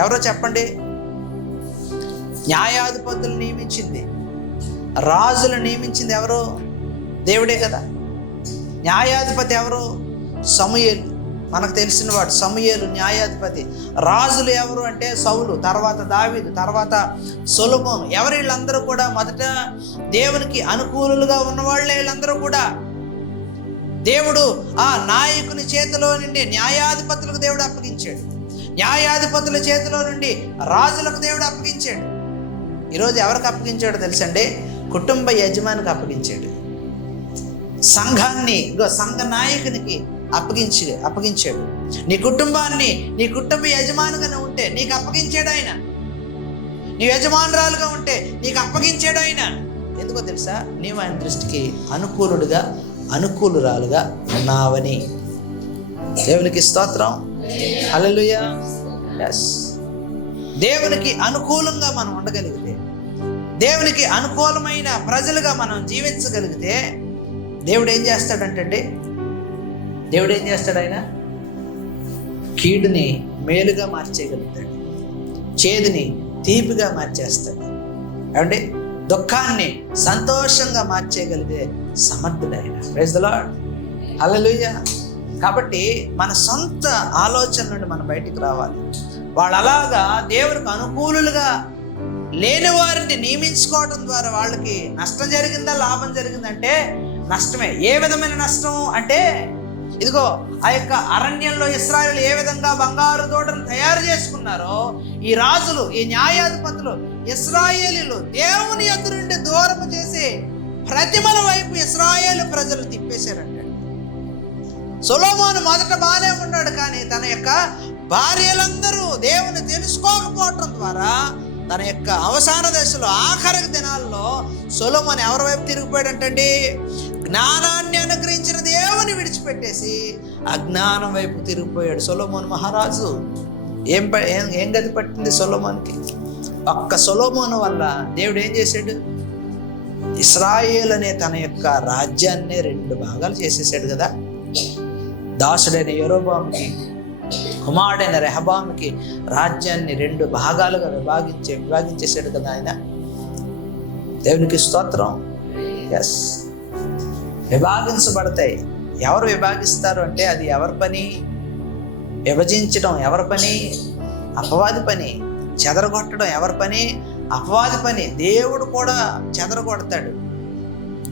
ఎవరో చెప్పండి? న్యాయాధిపతులు నియమించింది, రాజులు నియమించింది ఎవరు? దేవుడే కదా. న్యాయాధిపతి ఎవరు? సమూయేలు, మనకు తెలిసిన వాడు సమూయేలు న్యాయాధిపతి. రాజులు ఎవరు అంటే సౌలు, తర్వాత దావీదు, తర్వాత సొలొమోను. ఎవరు వీళ్ళందరూ కూడా? మొదట దేవునికి అనుకూలులుగా ఉన్నవాళ్ళే వీళ్ళందరూ కూడా. దేవుడు ఆ నాయకుని చేతిలో నుండి న్యాయాధిపతులకు దేవుడు అప్పగించాడు, న్యాయాధిపతుల చేతిలో నుండి రాజులకు దేవుడు అప్పగించాడు. ఈరోజు ఎవరికి అప్పగించాడు తెలుసండి? కుటుంబ యజమానికి అప్పగించాడు. సంఘాన్ని సంఘ నాయకునికి అప్పగించాడు. నీ కుటుంబాన్ని, నీ కుటుంబ యజమానిగా ఉంటే నీకు అప్పగించాడు ఆయన. నీ యజమానురాలుగా ఉంటే నీకు అప్పగించాడు ఆయన. ఎందుకో తెలుసా? నీవు ఆయన దృష్టికి అనుకూలురాలుగా ఉన్నావని. దేవునికి స్తోత్రం. హల్లెలూయా. ఎస్, దేవునికి అనుకూలంగా మనం ఉండగలిగితే, దేవునికి అనుకూలమైన ప్రజలుగా మనం జీవించగలిగితే దేవుడు ఏం చేస్తాడంటే, దేవుడు ఏం చేస్తాడు? ఆయన కీడుని మేలుగా మార్చేయగలుగుతాడు, చేదుని తీపిగా మార్చేస్తాడు. ఏమండి, దుఃఖాన్ని సంతోషంగా మార్చేయగలిగే సమర్థుడు ఆయన. Praise the lord. హల్లెలూయా. కాబట్టి మన సొంత ఆలోచన నుండి మనం బయటికి రావాలి. వాళ్ళు అలాగా దేవునికి అనుకూలులుగా లేని వారిని నియమించుకోవడం ద్వారా వాళ్ళకి నష్టం జరిగిందా, లాభం జరిగిందంటే నష్టమే. ఏ విధమైన నష్టం అంటే, ఇదిగో ఆ యొక్క అరణ్యంలో ఇశ్రాయేలు ఏ విధంగా బంగారు దూడను తయారు చేసుకున్నారో, ఈ రాజులు, ఈ న్యాయాధిపతులు ఇశ్రాయేలీలు దేవుని ఎదురు నుండి దూరము చేసి ప్రతిమల వైపు ఇశ్రాయేలు ప్రజలు తిప్పేశారంట. సొలొమోను మొదట బాగానే ఉన్నాడు, కానీ తన యొక్క భార్యలందరూ దేవుని తెలుసుకోకపోవటం ద్వారా తన యొక్క అవసాన దశలో ఆఖరి దినాల్లో సొలొమోను ఎవరి వైపు తిరిగిపోయాడంటండి? జ్ఞానాన్ని అనుగ్రహించిన దేవుని విడిచిపెట్టేసి అజ్ఞానం వైపు తిరిగిపోయాడు సొలొమోను మహారాజు. ఏం గతి పట్టింది సొలొమోనుకి? ఒక్క సొలొమోను వల్ల దేవుడు ఏం చేశాడు? ఇశ్రాయేల్ అనే తన యొక్క రాజ్యాన్ని 2 భాగాలు చేసేసాడు కదా. దాసుడైన యెరోబాముకి, కుమారుడైన రెహబాముకి రాజ్యాన్ని 2 భాగాలుగా విభాగించేసాడు కదా ఆయన. దేవునికి స్తోత్రం. ఎస్, విభాగించబడతాయి. ఎవరు విభాగిస్తారు అంటే అది ఎవరి పని? విభజించడం ఎవరి పని? అపవాది పని. చెదరగొట్టడం ఎవరి పని? అపవాది పని. దేవుడు కూడా చెదరగొడతాడు,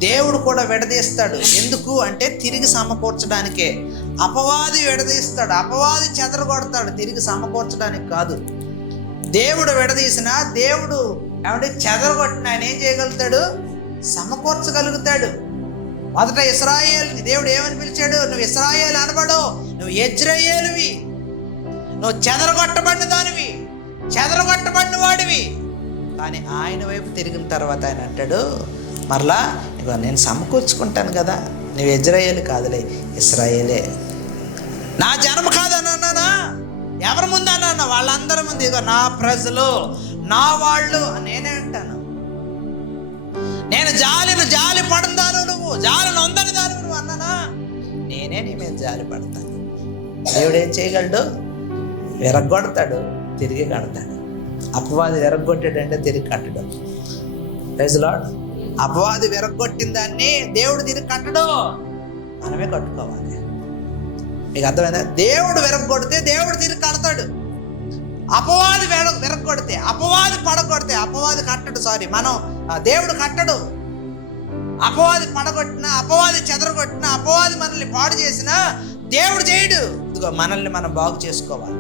దేవుడు కూడా విడదీస్తాడు. ఎందుకు అంటే తిరిగి సమకూర్చడానికే. అపవాది విడదీస్తాడు, అపవాది చెదరగొడతాడు, తిరిగి సమకూర్చడానికి కాదు. దేవుడు విడదీసినా, దేవుడు ఏమంటే చెదరగొట్టిన ఆయన ఏం చేయగలుగుతాడు? సమకూర్చగలుగుతాడు. మొదట ఇశ్రాయేలుని దేవుడు ఏమని పిలిచాడు? నువ్వు ఇశ్రాయేలు అనబడు, నువ్వు యెజ్రెయేలువి, నువ్వు చెదరగొట్టబడిన దానివి, చెదరగొట్టబడిన వాడివి. కానీ ఆయన వైపు తిరిగిన తర్వాత ఆయన అంటాడు, మరలా ఇగో నేను సమకూర్చుకుంటాను కదా, నువ్వు యెజ్రెయేలు కాదులే, ఇశ్రాయేలే. నా జన్మ కాదన్నా, ఎవరి ముందు అన్నా? వాళ్ళందరి ముందు. ఇగో నా ప్రజలు, నా వాళ్ళు నేనే అంటాను. నేను జాలి పడదాను, నువ్వు జాలి నొందని దాను నువ్వు అన్నానా? నేనే నీ మీద జాలి పడతాను. దేవుడు ఏం చేయగలడు? విరగొడతాడు, తిరిగి కడతాడు. అపవాది విరగొట్టాడంటే తిరిగి కట్టడం. Praise Lord. అపవాది విరగొట్టిన దాన్ని దేవుడు తిరిగి కట్టడు, మనమే కట్టుకోవాలి. మీకు అర్థమైందా? దేవుడు విరగొడితే దేవుడు తిరిగి కడతాడు. అపవాది విరగొడితే, అపవాది పడగొడితే, అపవాది కట్టడు. మనం దేవుడు కట్టడు. అపవాది పడగొట్టినా, అపవాది చెదరగొట్టినా, అపవాది మనల్ని పాడు చేసినా దేవుడు చేయడు. ఇదిగో మనల్ని మనం బాగు చేసుకోవాలి.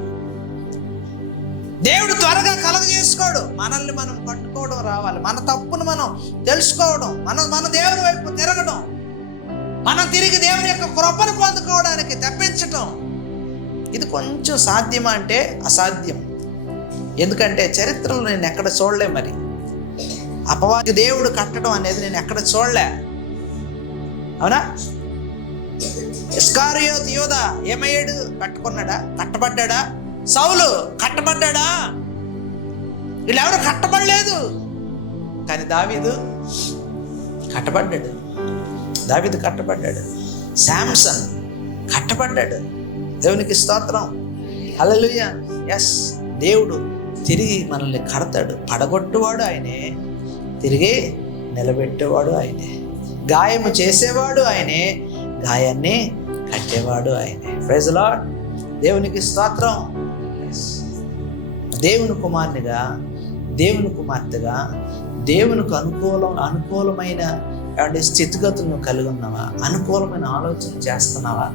దేవుడు త్వరగా కలగజేసుకోడు, మనల్ని మనం కట్టుకోవడం రావాలి. మన తప్పును మనం తెలుసుకోవడం, మన దేవుని వైపు తిరగడం, మనం తిరిగి దేవుని యొక్క కృపను పొందుకోవడానికి తప్పించటం. ఇది కొంచెం సాధ్యమా అంటే అసాధ్యం. ఎందుకంటే చరిత్రలో నేను ఎక్కడ చూడలే. మరి అపవాది దేవుడు కట్టడం అనేది నేను ఎక్కడ చూడలే. అవునా? ఇస్కారియోతు యూదా ఏమయ్యాడు? కట్టుకున్నాడా? కట్టబడ్డా? సౌలు కట్టబడ్డా? వీళ్ళెవరు కట్టబడలేదు. కానీ దావీదు కట్టబడ్డాడు. దావీదు కట్టబడ్డాడు. శాంసన్ కట్టబడ్డాడు. దేవునికి స్తోత్రం. హల్లెలూయా. ఎస్, దేవుడు తిరిగి మనల్ని కడతాడు. పడగొట్టువాడు ఆయనే, తిరిగి నిలబెట్టేవాడు ఆయనే, గాయము చేసేవాడు ఆయనే, గాయాన్ని కట్టేవాడు ఆయనే. Praise Lord. దేవునికి స్తోత్రం. దేవుని కుమారునిగా, దేవుని కుమార్తెగా, దేవునికి అనుకూలమైన స్థితిగతులను కలిగి ఉన్నావా? అనుకూలమైన ఆలోచన చేస్తున్నావా?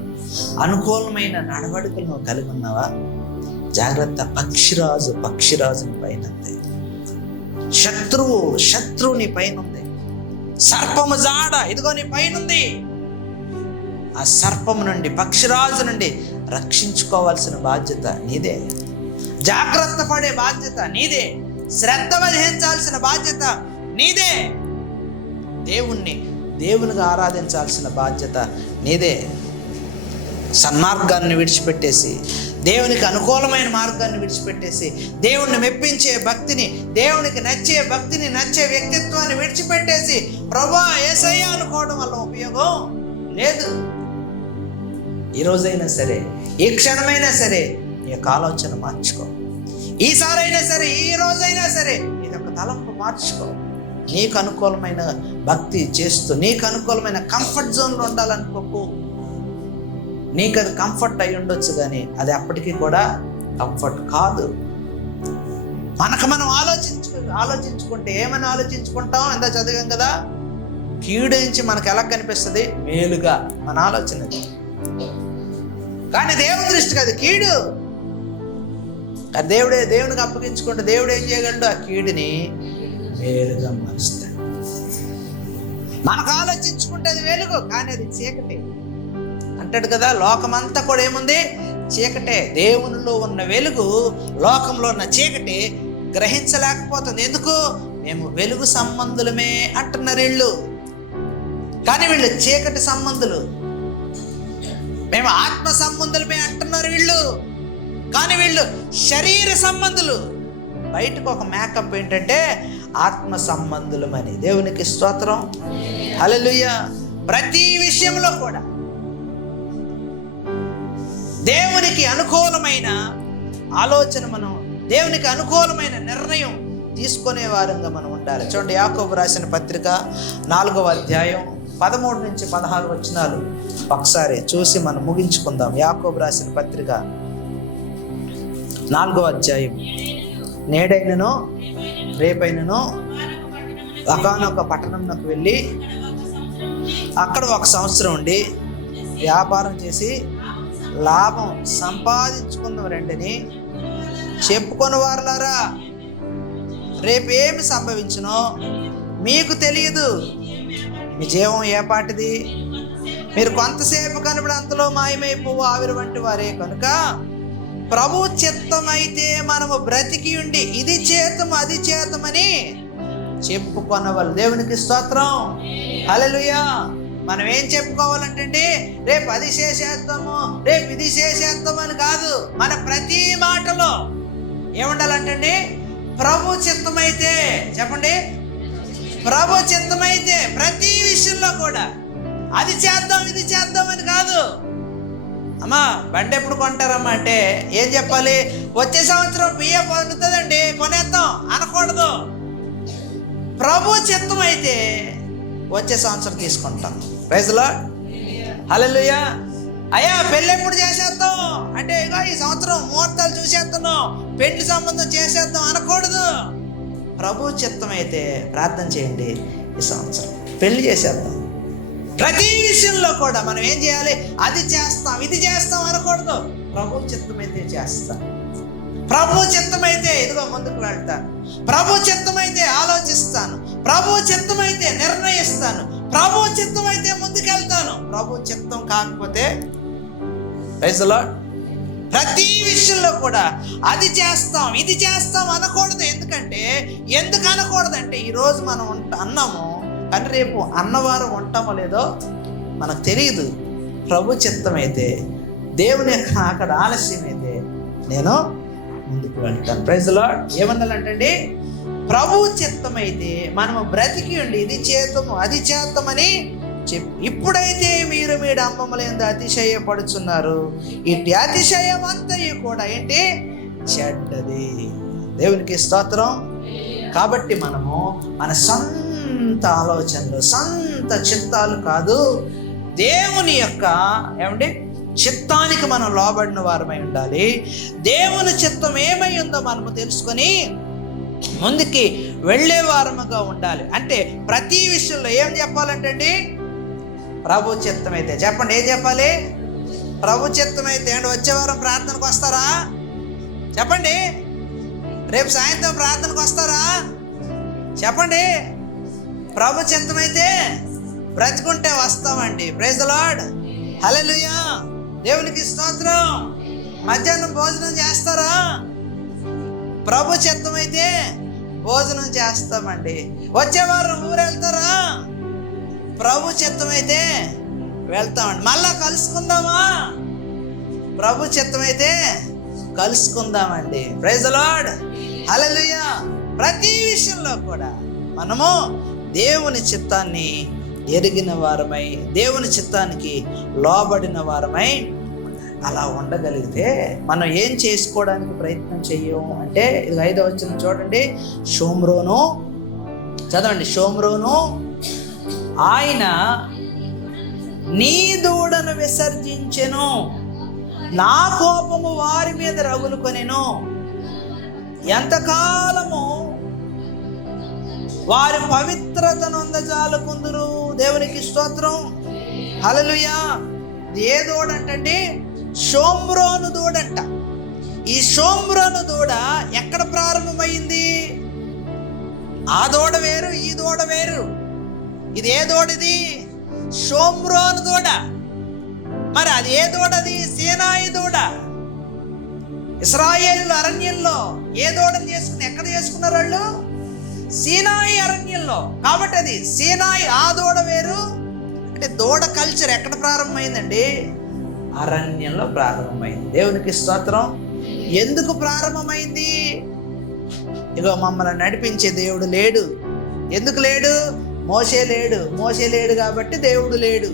అనుకూలమైన నడవడికలను కలిగి ఉన్నావా? జాగ్రత్త. పక్షిరాజుని పైన ఉంది, శత్రువు నీ పైన ఉంది, సర్పము జాడ ఇదిగో నీ పైన ఉంది. ఆ సర్పము నుండి, పక్షిరాజు నుండి రక్షించుకోవాల్సిన బాధ్యత నీదే. జాగ్రత్త పడే బాధ్యత నీదే. శ్రద్ధ వహించాల్సిన బాధ్యత నీదే. దేవునిగా ఆరాధించాల్సిన బాధ్యత నీదే. సన్మార్గాన్ని విడిచిపెట్టేసి, దేవునికి అనుకూలమైన మార్గాన్ని విడిచిపెట్టేసి, దేవుణ్ణి మెప్పించే భక్తిని, దేవునికి నచ్చే భక్తిని, నచ్చే వ్యక్తిత్వాన్ని విడిచిపెట్టేసి ప్రభువా యేసయ్యా అనుకోవడం వల్ల ఉపయోగం లేదు. ఈ రోజైనా సరే, ఈ క్షణమైనా సరే నీ యొక్క ఆలోచన మార్చుకో. ఈసారైనా సరే, ఈ రోజైనా సరే ఇదొక తలంపు మార్చుకో. నీకు అనుకూలమైన భక్తి చేస్తూ, నీకు అనుకూలమైన కంఫర్ట్ జోన్లో ఉండాలనుకోకు. నీకు అది కంఫర్ట్ అయి ఉండొచ్చు, కానీ అది అప్పటికీ కూడా కంఫర్ట్ కాదు. మనం ఆలోచించుకుంటే ఏమని ఆలోచించుకుంటాం? ఎంత చదివాం కదా, కీడు నుంచి మనకు ఎలా కనిపిస్తుంది? మేలుగా మన ఆలోచన. కానీ దేవుని దృష్టికి అది కీడు. దేవునికి అప్పగించుకుంటే దేవుడు ఏం చేయగలడు? ఆ కీడుని మేలుగా మారుస్తాడు. మనకు ఆలోచించుకుంటే అది వెలుగు, కానీ అది చీకటి అంటాడు కదా. లోకమంతా కూడా ఏముంది? చీకటే. దేవునిలో ఉన్న వెలుగు లోకంలో ఉన్న చీకటి గ్రహించలేకపోతుంది. ఎందుకు? మేము వెలుగు సంబంధులమే అంటున్నారు వీళ్ళు, కానీ వీళ్ళు చీకటి సంబంధులు. మేము ఆత్మ సంబంధులమే అంటున్నారు వీళ్ళు, కానీ వీళ్ళు శరీర సంబంధులు. బయటకు ఒక మేకప్ ఏంటంటే ఆత్మ సంబంధులమని. దేవునికి స్తోత్రం, హల్లెలూయా. ప్రతి విషయంలో కూడా దేవునికి అనుకూలమైన ఆలోచన, మనం దేవునికి అనుకూలమైన నిర్ణయం తీసుకునే వారంగా మనం ఉండాలి. చూడండి, యాకోబు రాసిన పత్రిక 4వ అధ్యాయం 13 నుంచి 16 వచనాలు ఒకసారి చూసి మనం ముగించుకుందాం. యాకోబు రాసిన పత్రిక 4వ అధ్యాయం. నేడైనను రేపైనను ఒకానొక పట్టణంలోకి వెళ్ళి అక్కడ 1 సంవత్సరం ఉండి వ్యాపారం చేసి లాభం సంపాదించుకుందాం రండిని చెప్పుకొని వారులారా. రేపేమి సంభవించునో మీకు తెలియదు. మీ జీవం ఏ పాటిది? మీరు కొంతసేపు కనబడి అంతలో మాయమైపోవు ఆవిరి వంటి వారే. కనుక ప్రభు చిత్తమైతే మనము బ్రతికి ఉండి ఇది చేతము అది చేతమని చెప్పుకొనవాలి. దేవునికి స్తోత్రం, హల్లెలూయా. మనం ఏం చెప్పుకోవాలంటే రేపు అది చేసేస్తాము, రేపు ఇది చేసేస్తాము అని కాదు. మన ప్రతి మాటలో ఏముండాలంటే ప్రభు చిత్తమైతే, చెప్పండి, ప్రభు చిత్తమైతే ప్రతి విషయంలో కూడా అది చేద్దాం ఇది చేద్దాం అని కాదు. అమ్మా బండి ఎప్పుడు కొంటారమ్మా అంటే ఏం చెప్పాలి? వచ్చే సంవత్సరం బియ్యం పొందుతుందండి, కొనేద్దాం అనకూడదు. ప్రభు చిత్తమైతే వచ్చే సంవత్సరం తీసుకుంటాం. ప్రైజ్ లార్డ్, హల్లెలూయా. అయ్యా పెళ్ళి ఎప్పుడు చేసేద్దాం అంటే ఇక ఈ సంవత్సరం ముహూర్తాలు చూసేస్తున్నాం, పెళ్లి సంబంధం చేసేద్దాం అనకూడదు. ప్రభు చిత్తమైతే ప్రార్థన చేయండి, ఈ సంవత్సరం పెళ్లి చేసేద్దాం. ప్రతి విషయంలో కూడా మనం ఏం చేయాలి? అది చేస్తాం ఇది చేస్తాం అనకూడదు. ప్రభు చిత్తమైతే చేస్తాం, ప్రభు చిత్తమైతే ఇదిగో ముందుకు వెళ్తాను, ప్రభు చిత్తమైతే ఆలోచిస్తాను, ప్రభు చిత్తమైతే నిర్ణయిస్తాను, ప్రభు చిత్తమైతే ముందుకెళ్తాను. ప్రభు చిత్తం కాకపోతే ప్రైజ్ ది లార్డ్ ప్రతి విషయంలో కూడా అది చేస్తాం ఇది చేస్తాం అనకూడదు. ఎందుకు అనకూడదంటే ఈరోజు మనం అన్నాము, కానీ రేపు అన్నవారం ఉంటామో లేదో మనకు తెలియదు. ప్రభు చిత్తమైతే, దేవుని అక్కడ ఆలస్యమైతే నేను ముందుకు వెళ్తాను. Praise the lord. ఏమన్నాలంటే ప్రభు చిత్తమైతే మనము బ్రతికి ఉండి ఇది చేతము అది చేద్దామని చెప్పి, ఇప్పుడైతే మీరు మీ డంబములందు అతిశయపడుచున్నారు, ఇటు అతిశయం అంతయు కూడా ఏంటి? చెడ్డది. దేవునికి స్తోత్రం. కాబట్టి మనము మన సొంత ఆలోచనలు సొంత చిత్తాలు కాదు, దేవుని యొక్క ఏమండి చిత్తానికి మనం లోబడిన వారమై ఉండాలి. దేవుని చిత్తం ఏమై ఉందో మనము తెలుసుకొని ముందుకి వెళ్ళే వారముగా ఉండాలి. అంటే ప్రతి విషయంలో ఏం చెప్పాలంటే ప్రభు చిత్తమైతే, చెప్పండి ఏం చెప్పాలి? ప్రభు చిత్తమైతే. అండి వచ్చే వారం ప్రార్థనకు వస్తారా? చెప్పండి. రేపు సాయంత్రం ప్రార్థనకు వస్తారా? చెప్పండి. ప్రభు చిత్తమైతే బ్రతుకుంటే వస్తామండి. ప్రైజ్ ది లార్డ్, హల్లెలూయా. దేవునికి స్తోత్రం. మధ్యాహ్నం భోజనం చేస్తారా? ప్రభు చిత్తమైతే భోజనం చేస్తామండి. వచ్చే వారం ఊరు వెళ్తారా? ప్రభు చిత్తమైతే వెళ్తామండి. మళ్ళా కలుసుకుందామా? ప్రభు చిత్తమైతే కలుసుకుందామండి. ప్రైజ్ ది లార్డ్, హల్లెలూయా. ప్రతి విషయంలో కూడా మనము దేవుని చిత్తాన్ని ఎరిగిన వారమై, దేవుని చిత్తానికి లోబడిన వారమై అలా ఉండగలిగితే మనం ఏం చేసుకోవడానికి ప్రయత్నం చెయ్యము అంటే, ఇది 5వ వచనం చూడండి. షోమ్రోను చదవండి. షోమ్రోను ఆయన నీ దూడను విసర్జించెను, నా కోపము వారి మీద రగులుకొనెను, ఎంతకాలము వారి పవిత్రతను అందజాలకుందురు. దేవునికి స్తోత్రం, హల్లెలూయా. ఏ దూడ అంటే షోమ్రోను దూడంట. ఈ షోమ్రోను దూడ ఎక్కడ ప్రారంభమైంది? ఆ దూడ వేరు, ఈ దూడ వేరు. ఇది ఏ దూడది? షోమ్రోను దూడ. మరి అది ఏ దూడది? సీనాయి దూడ. ఇశ్రాయేలు అరణ్యంలో ఏ దూడను చేసుకుని ఎక్కడ చేసుకున్నారు వాళ్ళు? సీనాయి అరణ్యంలో. కాబట్టి అది సీనాయి, ఆ దూడ వేరు. అంటే దూడ కల్చర్ ఎక్కడ ప్రారంభమైందండి? అరణ్యంలో ప్రారంభమైంది. దేవునికి స్తోత్రం. ఎందుకు ప్రారంభమైంది? ఇగో మమ్మల్ని నడిపించే దేవుడు లేడు. ఎందుకు లేడు? మోషే లేడు. మోషే లేడు కాబట్టి దేవుడు లేడు.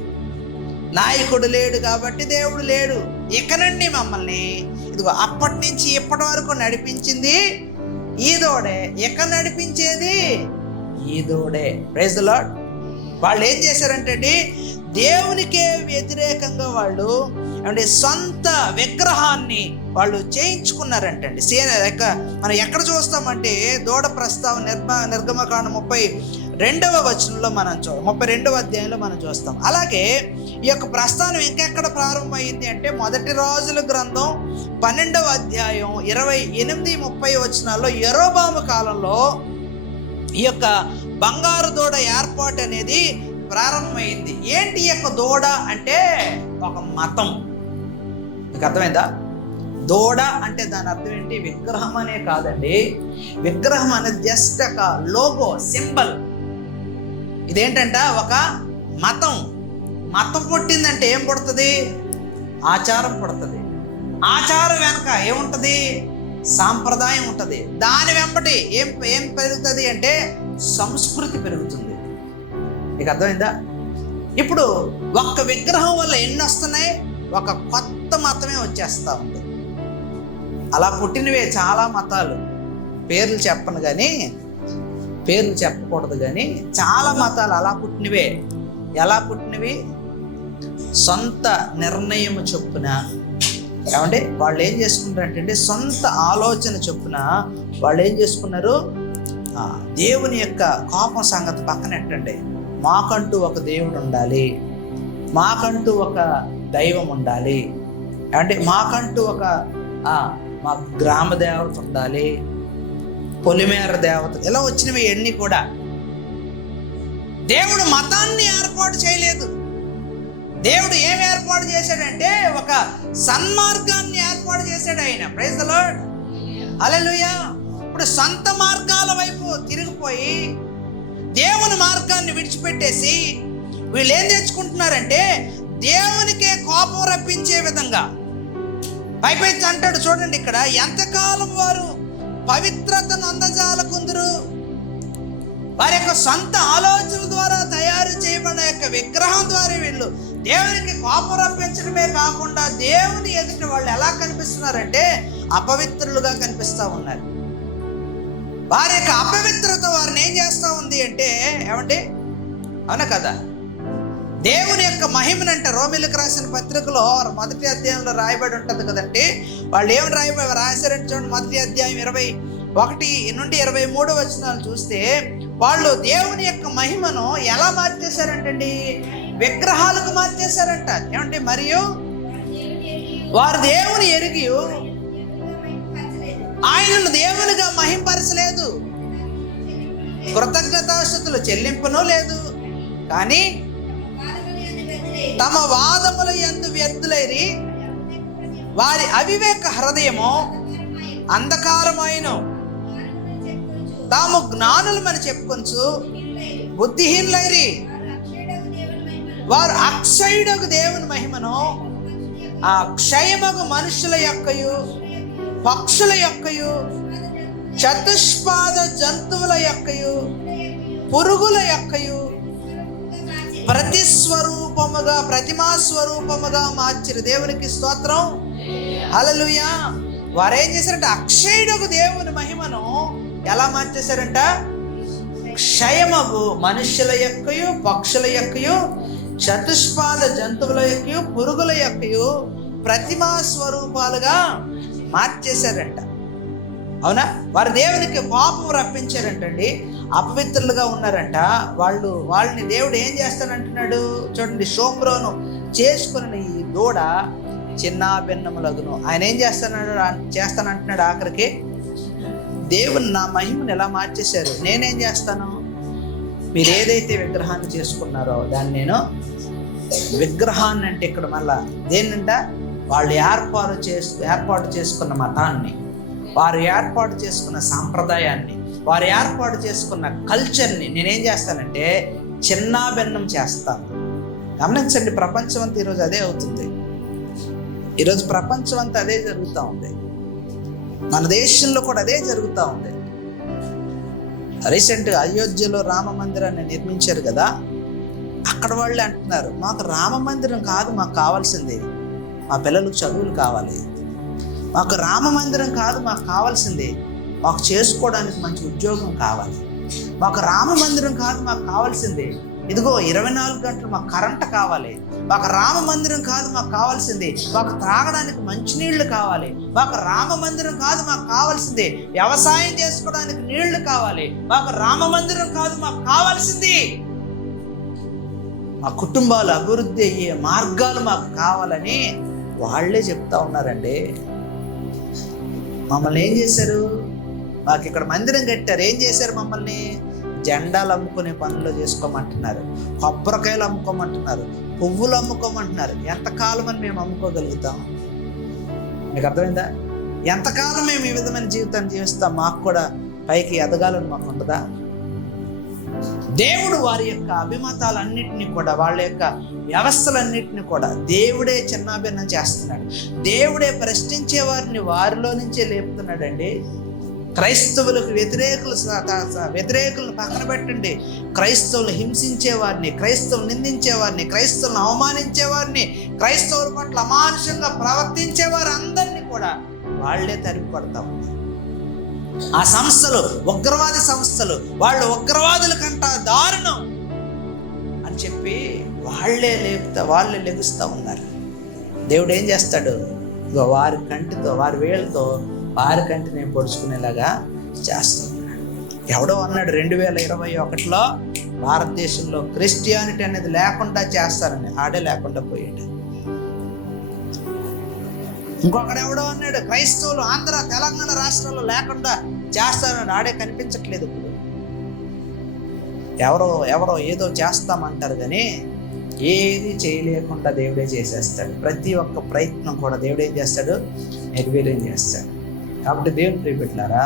నాయకుడు లేడు కాబట్టి దేవుడు లేడు. ఇక నుండి మమ్మల్ని ఇదిగో అప్పటి నుంచి ఇప్పటి వరకు నడిపించింది ఈ దూడే. ఇక నడిపించేది ఈ దూడే. Praise the lord. వాళ్ళు ఏం చేశారంటే దేవునికే వ్యతిరేకంగా వాళ్ళు అంటే సొంత విగ్రహాన్ని వాళ్ళు చేయించుకున్నారంటండి. మనం ఎక్కడ చూస్తామంటే దూడ ప్రస్తావన నిర్గమకాండం 32వ వచనంలో మనం 32వ అధ్యాయంలో మనం చూస్తాం. అలాగే ఈ యొక్క ప్రస్థానం ఇంకెక్కడ ప్రారంభమైంది అంటే మొదటి రాజుల గ్రంథం 12వ అధ్యాయం 28-30 వచనాల్లో యెరోబాము కాలంలో ఈ యొక్క బంగారు దూడ ఏర్పాటు అనేది ప్రారంభమైంది. ఏంటి ఈ యొక్క దూడ అంటే? ఒక మతం. మీకు అర్థమైందా? దూడ అంటే దాని అర్థం ఏంటి? విగ్రహం అనే కాదండి. విగ్రహం అనేది జస్ట్ ఒక లోగో, సింబల్. ఇదేంటంట? ఒక మతం. మతం పుట్టిందంటే ఏం పుడుతుంది? ఆచారం పుడుతుంది. ఆచారం వెనక ఏముంటుంది? సాంప్రదాయం ఉంటుంది. దాని వెంబడి ఏం పెరుగుతుంది అంటే సంస్కృతి పెరుగుతుంది. మీకు అర్థమైందా? ఇప్పుడు ఒక్క విగ్రహం వల్ల ఎన్ని వస్తున్నాయి? ఒక కొత్త మతమే వచ్చేస్తూ ఉంది. అలా పుట్టినవే చాలా మతాలు. పేర్లు చెప్పను కానీ, పేర్లు చెప్పకూడదు కానీ చాలా మతాలు అలా పుట్టినవే. ఎలా పుట్టినవి? సొంత నిర్ణయం చొప్పున. ఏమంటే వాళ్ళు ఏం చేసుకుంటారంటే సొంత ఆలోచన చొప్పున వాళ్ళు ఏం చేసుకున్నారు? దేవుని యొక్క కోపం సంగతి పక్కన పెట్టండి. మాకంటూ ఒక దేవుడు ఉండాలి, మాకంటూ ఒక దైవం ఉండాలి, అంటే మాకంటూ ఒక మా గ్రామ దేవత ఉండాలి, పొలిమేర దేవత, ఇలా వచ్చినవి అన్నీ కూడా. దేవుడు మతాన్ని ఏర్పాటు చేయలేదు. దేవుడు ఏం ఏర్పాటు చేశాడంటే ఒక సన్మార్గాన్ని ఏర్పాటు చేశాడు ఆయన. Praise the lord. హల్లెలూయా. ఇప్పుడు సొంత మార్గాల వైపు తిరిగిపోయి దేవుని మార్గాన్ని విడిచిపెట్టేసి వీళ్ళు ఏం తెచ్చుకుంటున్నారంటే దేవునికే కోపం రప్పించే విధంగా. పైపైచి అంటాడు చూడండి ఇక్కడ, ఎంతకాలం వారు పవిత్రతను అందజాలకుందురు. వారి యొక్క సొంత ఆలోచన ద్వారా తయారు చేయబడిన యొక్క విగ్రహం ద్వారా వీళ్ళు దేవునికి కోపం రప్పించడమే కాకుండా దేవుని ఎదుట వాళ్ళు ఎలా కనిపిస్తున్నారంటే అపవిత్రులుగా కనిపిస్తూ ఉన్నారు. వారి యొక్క అపవిత్రత వారిని ఏం చేస్తూ ఉంది అంటే ఏమంటే, అవునా కదా? దేవుని యొక్క మహిమనంట రోమీలకు రాసిన పత్రికలో 1వ అధ్యాయంలో రాయబడి ఉంటుంది కదంటే, వాళ్ళు ఏమి రాశారంటే చూడండి, 1వ అధ్యాయం 21-23 వచనాలు చూస్తే వాళ్ళు దేవుని యొక్క మహిమను ఎలా మార్చేశారంటండి? విగ్రహాలకు మార్చేశారంట. ఏమంటే, మరియు వారు దేవుని ఎరిగి ఆయనను దేవునిగా మహింపరచలేదు, కృతజ్ఞతాస్తుతులు చెల్లింపును లేదు, కానీ తమ వాదముల యందు వ్యర్థులైరి వారి అవివేక హృదయము అంధకారమైన తాము జ్ఞానులమని చెప్పుకొంచు బుద్ధిహీనులైరి వారు అక్షయుడగు దేవుని మహిమను ఆ క్షయమగు మనుషుల యొక్కయు పక్షుల యొక్కయు చతుష్పాద జంతువుల యొక్కయు పురుగుల యొక్కయు ప్రతిమా స్వరూపముగా మార్చిరు. దేవునికి స్తోత్రం. హల్లెలూయా. వారు ఏం చేశారంటే అక్షయుడగు దేవుని మహిమను ఎలా మార్చేశారంట? క్షయమగు మనుష్యుల యొక్కయు పక్షుల యొక్కయు చతుష్పాద జంతువుల యొక్కయు పురుగుల యొక్కయు ప్రతిమా స్వరూపాలుగా మార్చేశారంట. అవునా? వారు దేవునికి కోపం రప్పించారంటండి. అపవిత్రులుగా ఉన్నారంట. వాళ్ళని దేవుడు ఏం చేస్తానంటున్నాడు చూడండి, షోమ్రోను చేసుకున్న ఈ దూడ చిన్న భిన్నములగును. ఆయన ఏం చేస్తానంటున్నాడు ఆఖరికి, దేవుని నా మహిమను ఎలా మార్చేశారు, నేనేం చేస్తాను? మీరు ఏదైతే విగ్రహాన్ని చేసుకున్నారో దాన్ని నేను, విగ్రహాన్ని అంటే ఇక్కడ మళ్ళా దేన్నంట? వాళ్ళు ఏర్పాటు చేసుకున్న మతాన్ని, వారు ఏర్పాటు చేసుకున్న సాంప్రదాయాన్ని, వారు ఏర్పాటు చేసుకున్న కల్చర్ని నేనేం చేస్తానంటే చిన్నాభిన్నం చేస్తాను. గమనించండి, ప్రపంచం అంతా ఈరోజు అదే అవుతుంది. ఈరోజు ప్రపంచం అంతా అదే జరుగుతూ ఉంది. మన దేశంలో కూడా అదే జరుగుతూ ఉంది. రీసెంట్గా అయోధ్యలో రామ మందిరాన్ని నిర్మించారు కదా, అక్కడ వాళ్ళే అంటున్నారు, మాకు రామ మందిరం కాదు మాకు కావాల్సింది, మా పిల్లలకు చదువులు కావాలి. మాకు రామ మందిరం కాదు మాకు కావాల్సింది, మాకు చేసుకోవడానికి మంచి ఉద్యోగం కావాలి. మాకు రామ మందిరం కాదు మాకు కావాల్సింది, ఇదిగో 24 గంటలు మాకు కరెంట్ కావాలి. మాకు రామ మందిరం కాదు మాకు కావాల్సింది, మాకు త్రాగడానికి మంచినీళ్లు కావాలి. మాకు రామ మందిరం కాదు మాకు కావాల్సింది, వ్యవసాయం చేసుకోవడానికి నీళ్లు కావాలి. మాకు రామ మందిరం కాదు మాకు కావాల్సింది, మా కుటుంబాలు అభివృద్ధి అయ్యే మార్గాలు మాకు కావాలని వాళ్ళే చెప్తా ఉన్నారండి. మమ్మల్ని ఏం చేశారు? మాకు ఇక్కడ మందిరం కట్టారు, ఏం చేశారు? మమ్మల్ని జెండాలు అమ్ముకునే పనులు చేసుకోమంటున్నారు, కొబ్బరికాయలు అమ్ముకోమంటున్నారు, పువ్వులు అమ్ముకోమంటున్నారు. ఎంతకాలం అని మేము అమ్ముకోగలుగుతాం? మీకు అర్థమైందా? ఎంతకాలం మేము ఈ విధమైన జీవితాన్ని జీవిస్తాం? మాకు కూడా పైకి ఎదగాలని మాకు ఉండదా? దేవుడు వారి యొక్క అభిమతాలన్నింటినీ కూడా, వాళ్ళ యొక్క వ్యవస్థలన్నింటినీ కూడా దేవుడే చిన్నాభిన్నం చేస్తున్నాడు. దేవుడే ప్రశ్నించే వారిని వారిలో నుంచే లేపుతున్నాడండి. క్రైస్తవులకు వ్యతిరేకులను పక్కన పెట్టండి. క్రైస్తవులు హింసించేవారిని, క్రైస్తవులు నిందించేవారిని, క్రైస్తవులను అవమానించేవారిని, క్రైస్తవుల పట్ల అమానుషంగా ప్రవర్తించేవారు అందరినీ కూడా వాళ్లే తరిమి పడతా ఉన్నారు. ఆ సంస్థలు ఉగ్రవాది సంస్థలు, వాళ్ళు ఉగ్రవాదుల కంట దారుణం అని చెప్పి వాళ్ళే లెగుస్తూ ఉన్నారు. దేవుడు ఏం చేస్తాడు? వారి కంటితో, వారి వేళ్ళతో వారి కంటిని పొడుచుకునేలాగా చేస్తూ ఉన్నాడు. ఎవడో అన్నాడు 2021లో భారతదేశంలో క్రిస్టియానిటీ అనేది లేకుండా చేస్తారని. ఆడే లేకుండా పోయాడు. ఇంకొకడు ఎవడో అన్నాడు క్రైస్తవులు ఆంధ్ర తెలంగాణ రాష్ట్రాల్లో లేకుండా చేస్తారని. ఆడే కనిపించట్లేదు. ఇప్పుడు ఎవరో ఏదో చేస్తామంటారు కానీ ఏది చేయలేకుండా దేవుడే చేసేస్తాడు. ప్రతి ఒక్క ప్రయత్నం కూడా దేవుడు ఏం చేస్తాడు? నిర్వీర్యం చేస్తాడు. కాబట్టి దేవుని ప్రియబిడ్డలారా,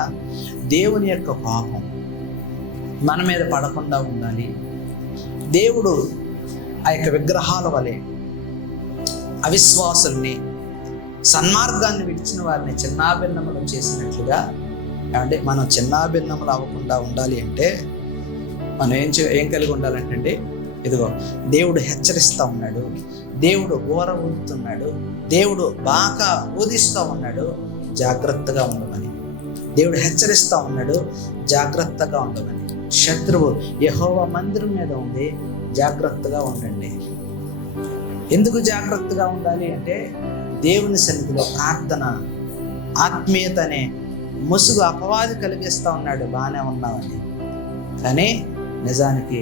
దేవుని యొక్క కోపం మన మీద పడకుండా ఉండాలి. దేవుడు ఆ యొక్క విగ్రహాల వలె అవిశ్వాసుల్ని, సన్మార్గాన్ని విడిచిన వారిని చిన్నాభిన్నములు చేసినట్లుగా, అంటే మనం చిన్నాభిన్నములు అవ్వకుండా ఉండాలి అంటే మనం ఏం కలిగి ఉండాలంటే, ఇదిగో దేవుడు హెచ్చరిస్తూ ఉన్నాడు, దేవుడు ఊర ఊదుతున్నాడు, దేవుడు బాగా ఊదిస్తూ ఉన్నాడు, జాగ్రత్తగా ఉండమని. దేవుడు హెచ్చరిస్తూ ఉన్నాడు, జాగ్రత్తగా ఉండమని. శత్రువు యెహోవా మందిరం మీద ఉంది, జాగ్రత్తగా ఉండండి. ఎందుకు జాగ్రత్తగా ఉండాలి అంటే, దేవుని సన్నిధిలో ప్రార్థన, ఆత్మీయత అనే ముసుగు అపవాది కలిగిస్తూ ఉన్నాడు. బాగానే ఉన్నామని, కానీ నిజానికి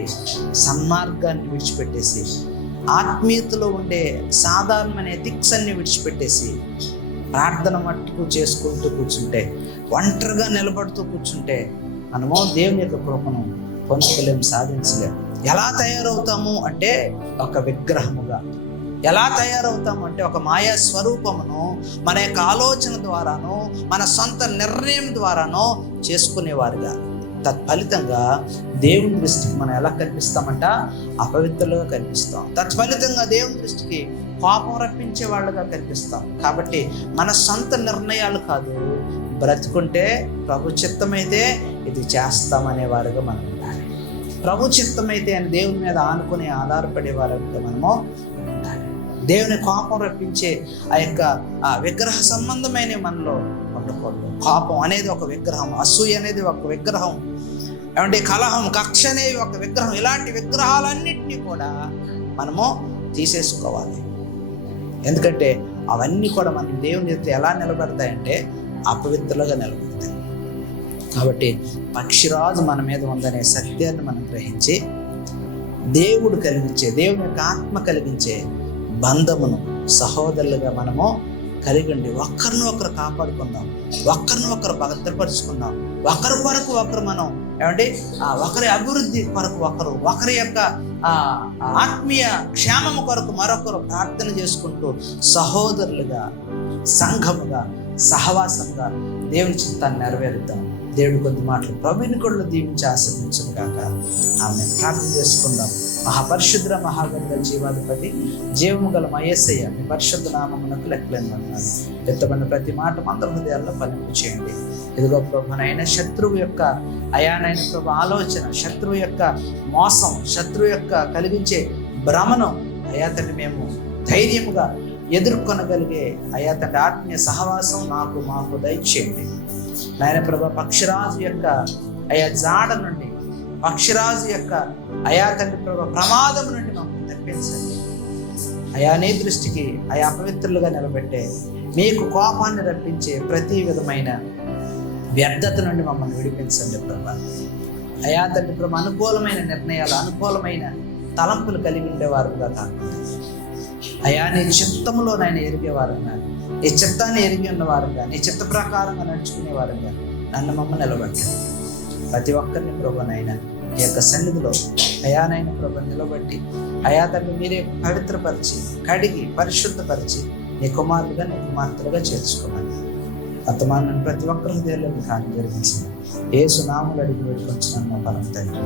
సన్మార్గాన్ని విడిచిపెట్టేసి, ఆత్మీయతలో ఉండే సాధారణమైన ఎథిక్స్ అన్ని విడిచిపెట్టేసి ప్రార్థన మట్టుకు చేసుకుంటూ కూర్చుంటే, ఒంటరిగా నిలబడుతూ కూర్చుంటే మనము దేవుని యొక్క కృపను పొందలేము, సాధించలేము. ఎలా తయారవుతాము అంటే ఒక విగ్రహముగా. ఎలా తయారవుతాము అంటే ఒక మాయా స్వరూపమును మన యొక్క ఆలోచన ద్వారానో మన సొంత నిర్ణయం ద్వారానో చేసుకునేవారుగా. తత్ఫలితంగా దేవుని దృష్టికి మనం ఎలా కనిపిస్తామంట? అపవిత్రులుగా కనిపిస్తాం. తత్ఫలితంగా దేవుని దృష్టికి కోపం రప్పించే వాళ్ళుగా కనిపిస్తాం. కాబట్టి మన సొంత నిర్ణయాలు కాదు, బ్రతుకుంటే ప్రభు చిత్తమైతే ఇది చేస్తామనే వారుగా మనం ఉండాలి. ప్రభు చిత్తమైతే అని దేవుని మీద ఆనుకుని ఆధారపడే వారుగా మనము ఉండాలి. దేవుని కోపం రప్పించే ఆ యొక్క విగ్రహ సంబంధమైన మనలో ఉండకూడదు. కోపం అనేది ఒక విగ్రహం, అసూయ అనేది ఒక విగ్రహం, ఏమంటే కలహం, కక్ష అనేవి ఒక విగ్రహం. ఇలాంటి విగ్రహాలన్నింటినీ కూడా మనము తీసేసుకోవాలి. ఎందుకంటే అవన్నీ కూడా మనం దేవుని ఎదుట ఎలా నిలబడతాయంటే అపవిత్రులుగా నిలబడతాయి. కాబట్టి పక్షిరాజు మన మీద ఉందనే సత్యాన్ని మనం గ్రహించి దేవుడు కలిగించే, దేవుని యొక్క ఆత్మ కలిగించే బంధమును సహోదరులుగా మనము కలిగండి. ఒకరినొకరు కాపాడుకుందాం, ఒకరినొకరు భద్రపరుచుకుందాం, ఒకరి కొరకు ఒకరు మనం ఏమంటే ఒకరి అభివృద్ధి కొరకు ఒకరి యొక్క ఆత్మీయ క్షేమము కొరకు మరొకరు ప్రార్థన చేసుకుంటూ సహోదరులుగా, సంఘముగా, సహవాసంగా దేవుని చిత్తాన్ని నెరవేరుద్దాం. దేవుడి కొద్ది మాటలు ప్రభుని కూడా దీవించి ఆశీర్వదించును గాక. ఆమె ప్రార్థన చేసుకుందాం. మహాపరిశుద్ర మహాగణుడ జీవాధిపతి జీవము గల మా యేసయ్య, మీ పరిశుద్ధ నామమునకు లెక్కలేని వందనాలు. ఎత్తబడిన ప్రతి మాట మందర హృదయాల్లో ఫలింపు చేయండి. ఇదిగో ప్రభునైనా శత్రువు యొక్క అయానైన ప్రభు ఆలోచన, శత్రువు యొక్క మోసం, శత్రువు యొక్క కలిగించే భ్రమను అయా తండ్రి మేము ధైర్యముగా ఎదుర్కొనగలిగే అయా తండ్రి ఆత్మీయ సహవాసం మాకు దయచేయండి. నాయన ప్రభు పక్షిరాజు యొక్క అయా జాడ నుండి, పక్షిరాజు యొక్క అయా తండ్రి ప్రభు ప్రమాదం నుండి మమ్మల్ని తప్పించండి. అయా నీ దృష్టికి అయా అపవిత్రులుగా నిలబెట్టే, మీకు కోపాన్ని రప్పించే ప్రతి విధమైన వ్యర్థత నుండి మమ్మల్ని విడిపించండి ప్రభు. అయా తండ్రి ప్రభు అనుకూలమైన నిర్ణయాలు, అనుకూలమైన తలంపులు కలిగి ఉండేవారుగా కాకుండా అయా నీ చిత్తములో నాయన ఎరిగేవారుగా, నీ చిత్తాన్ని ఎరిగి ఉన్నవారుగా, నీ చిత్త ప్రకారంగా నడుచుకునేవారుగా నన్ను మమ్మల్ని నిలబెట్టండి. ప్రతి ఒక్కరిని ప్రభునైనా ఈ యొక్క సన్నిధిలో అయానైన ప్రభు నిలబెట్టి అయా తండ్రి మీరే పవిత్రపరిచి, కడిగి, పరిశుద్ధపరిచి నీ కుమారులుగా, నీ కుమార్తెలుగా చేర్చుకోమని వర్తమానం ప్రతి ఒక్కరి హృదయాల్లో కానీ జరిగించింది. యేసు నామములో అడిగి పెట్టుకొచ్చిన పరం తండ్రి.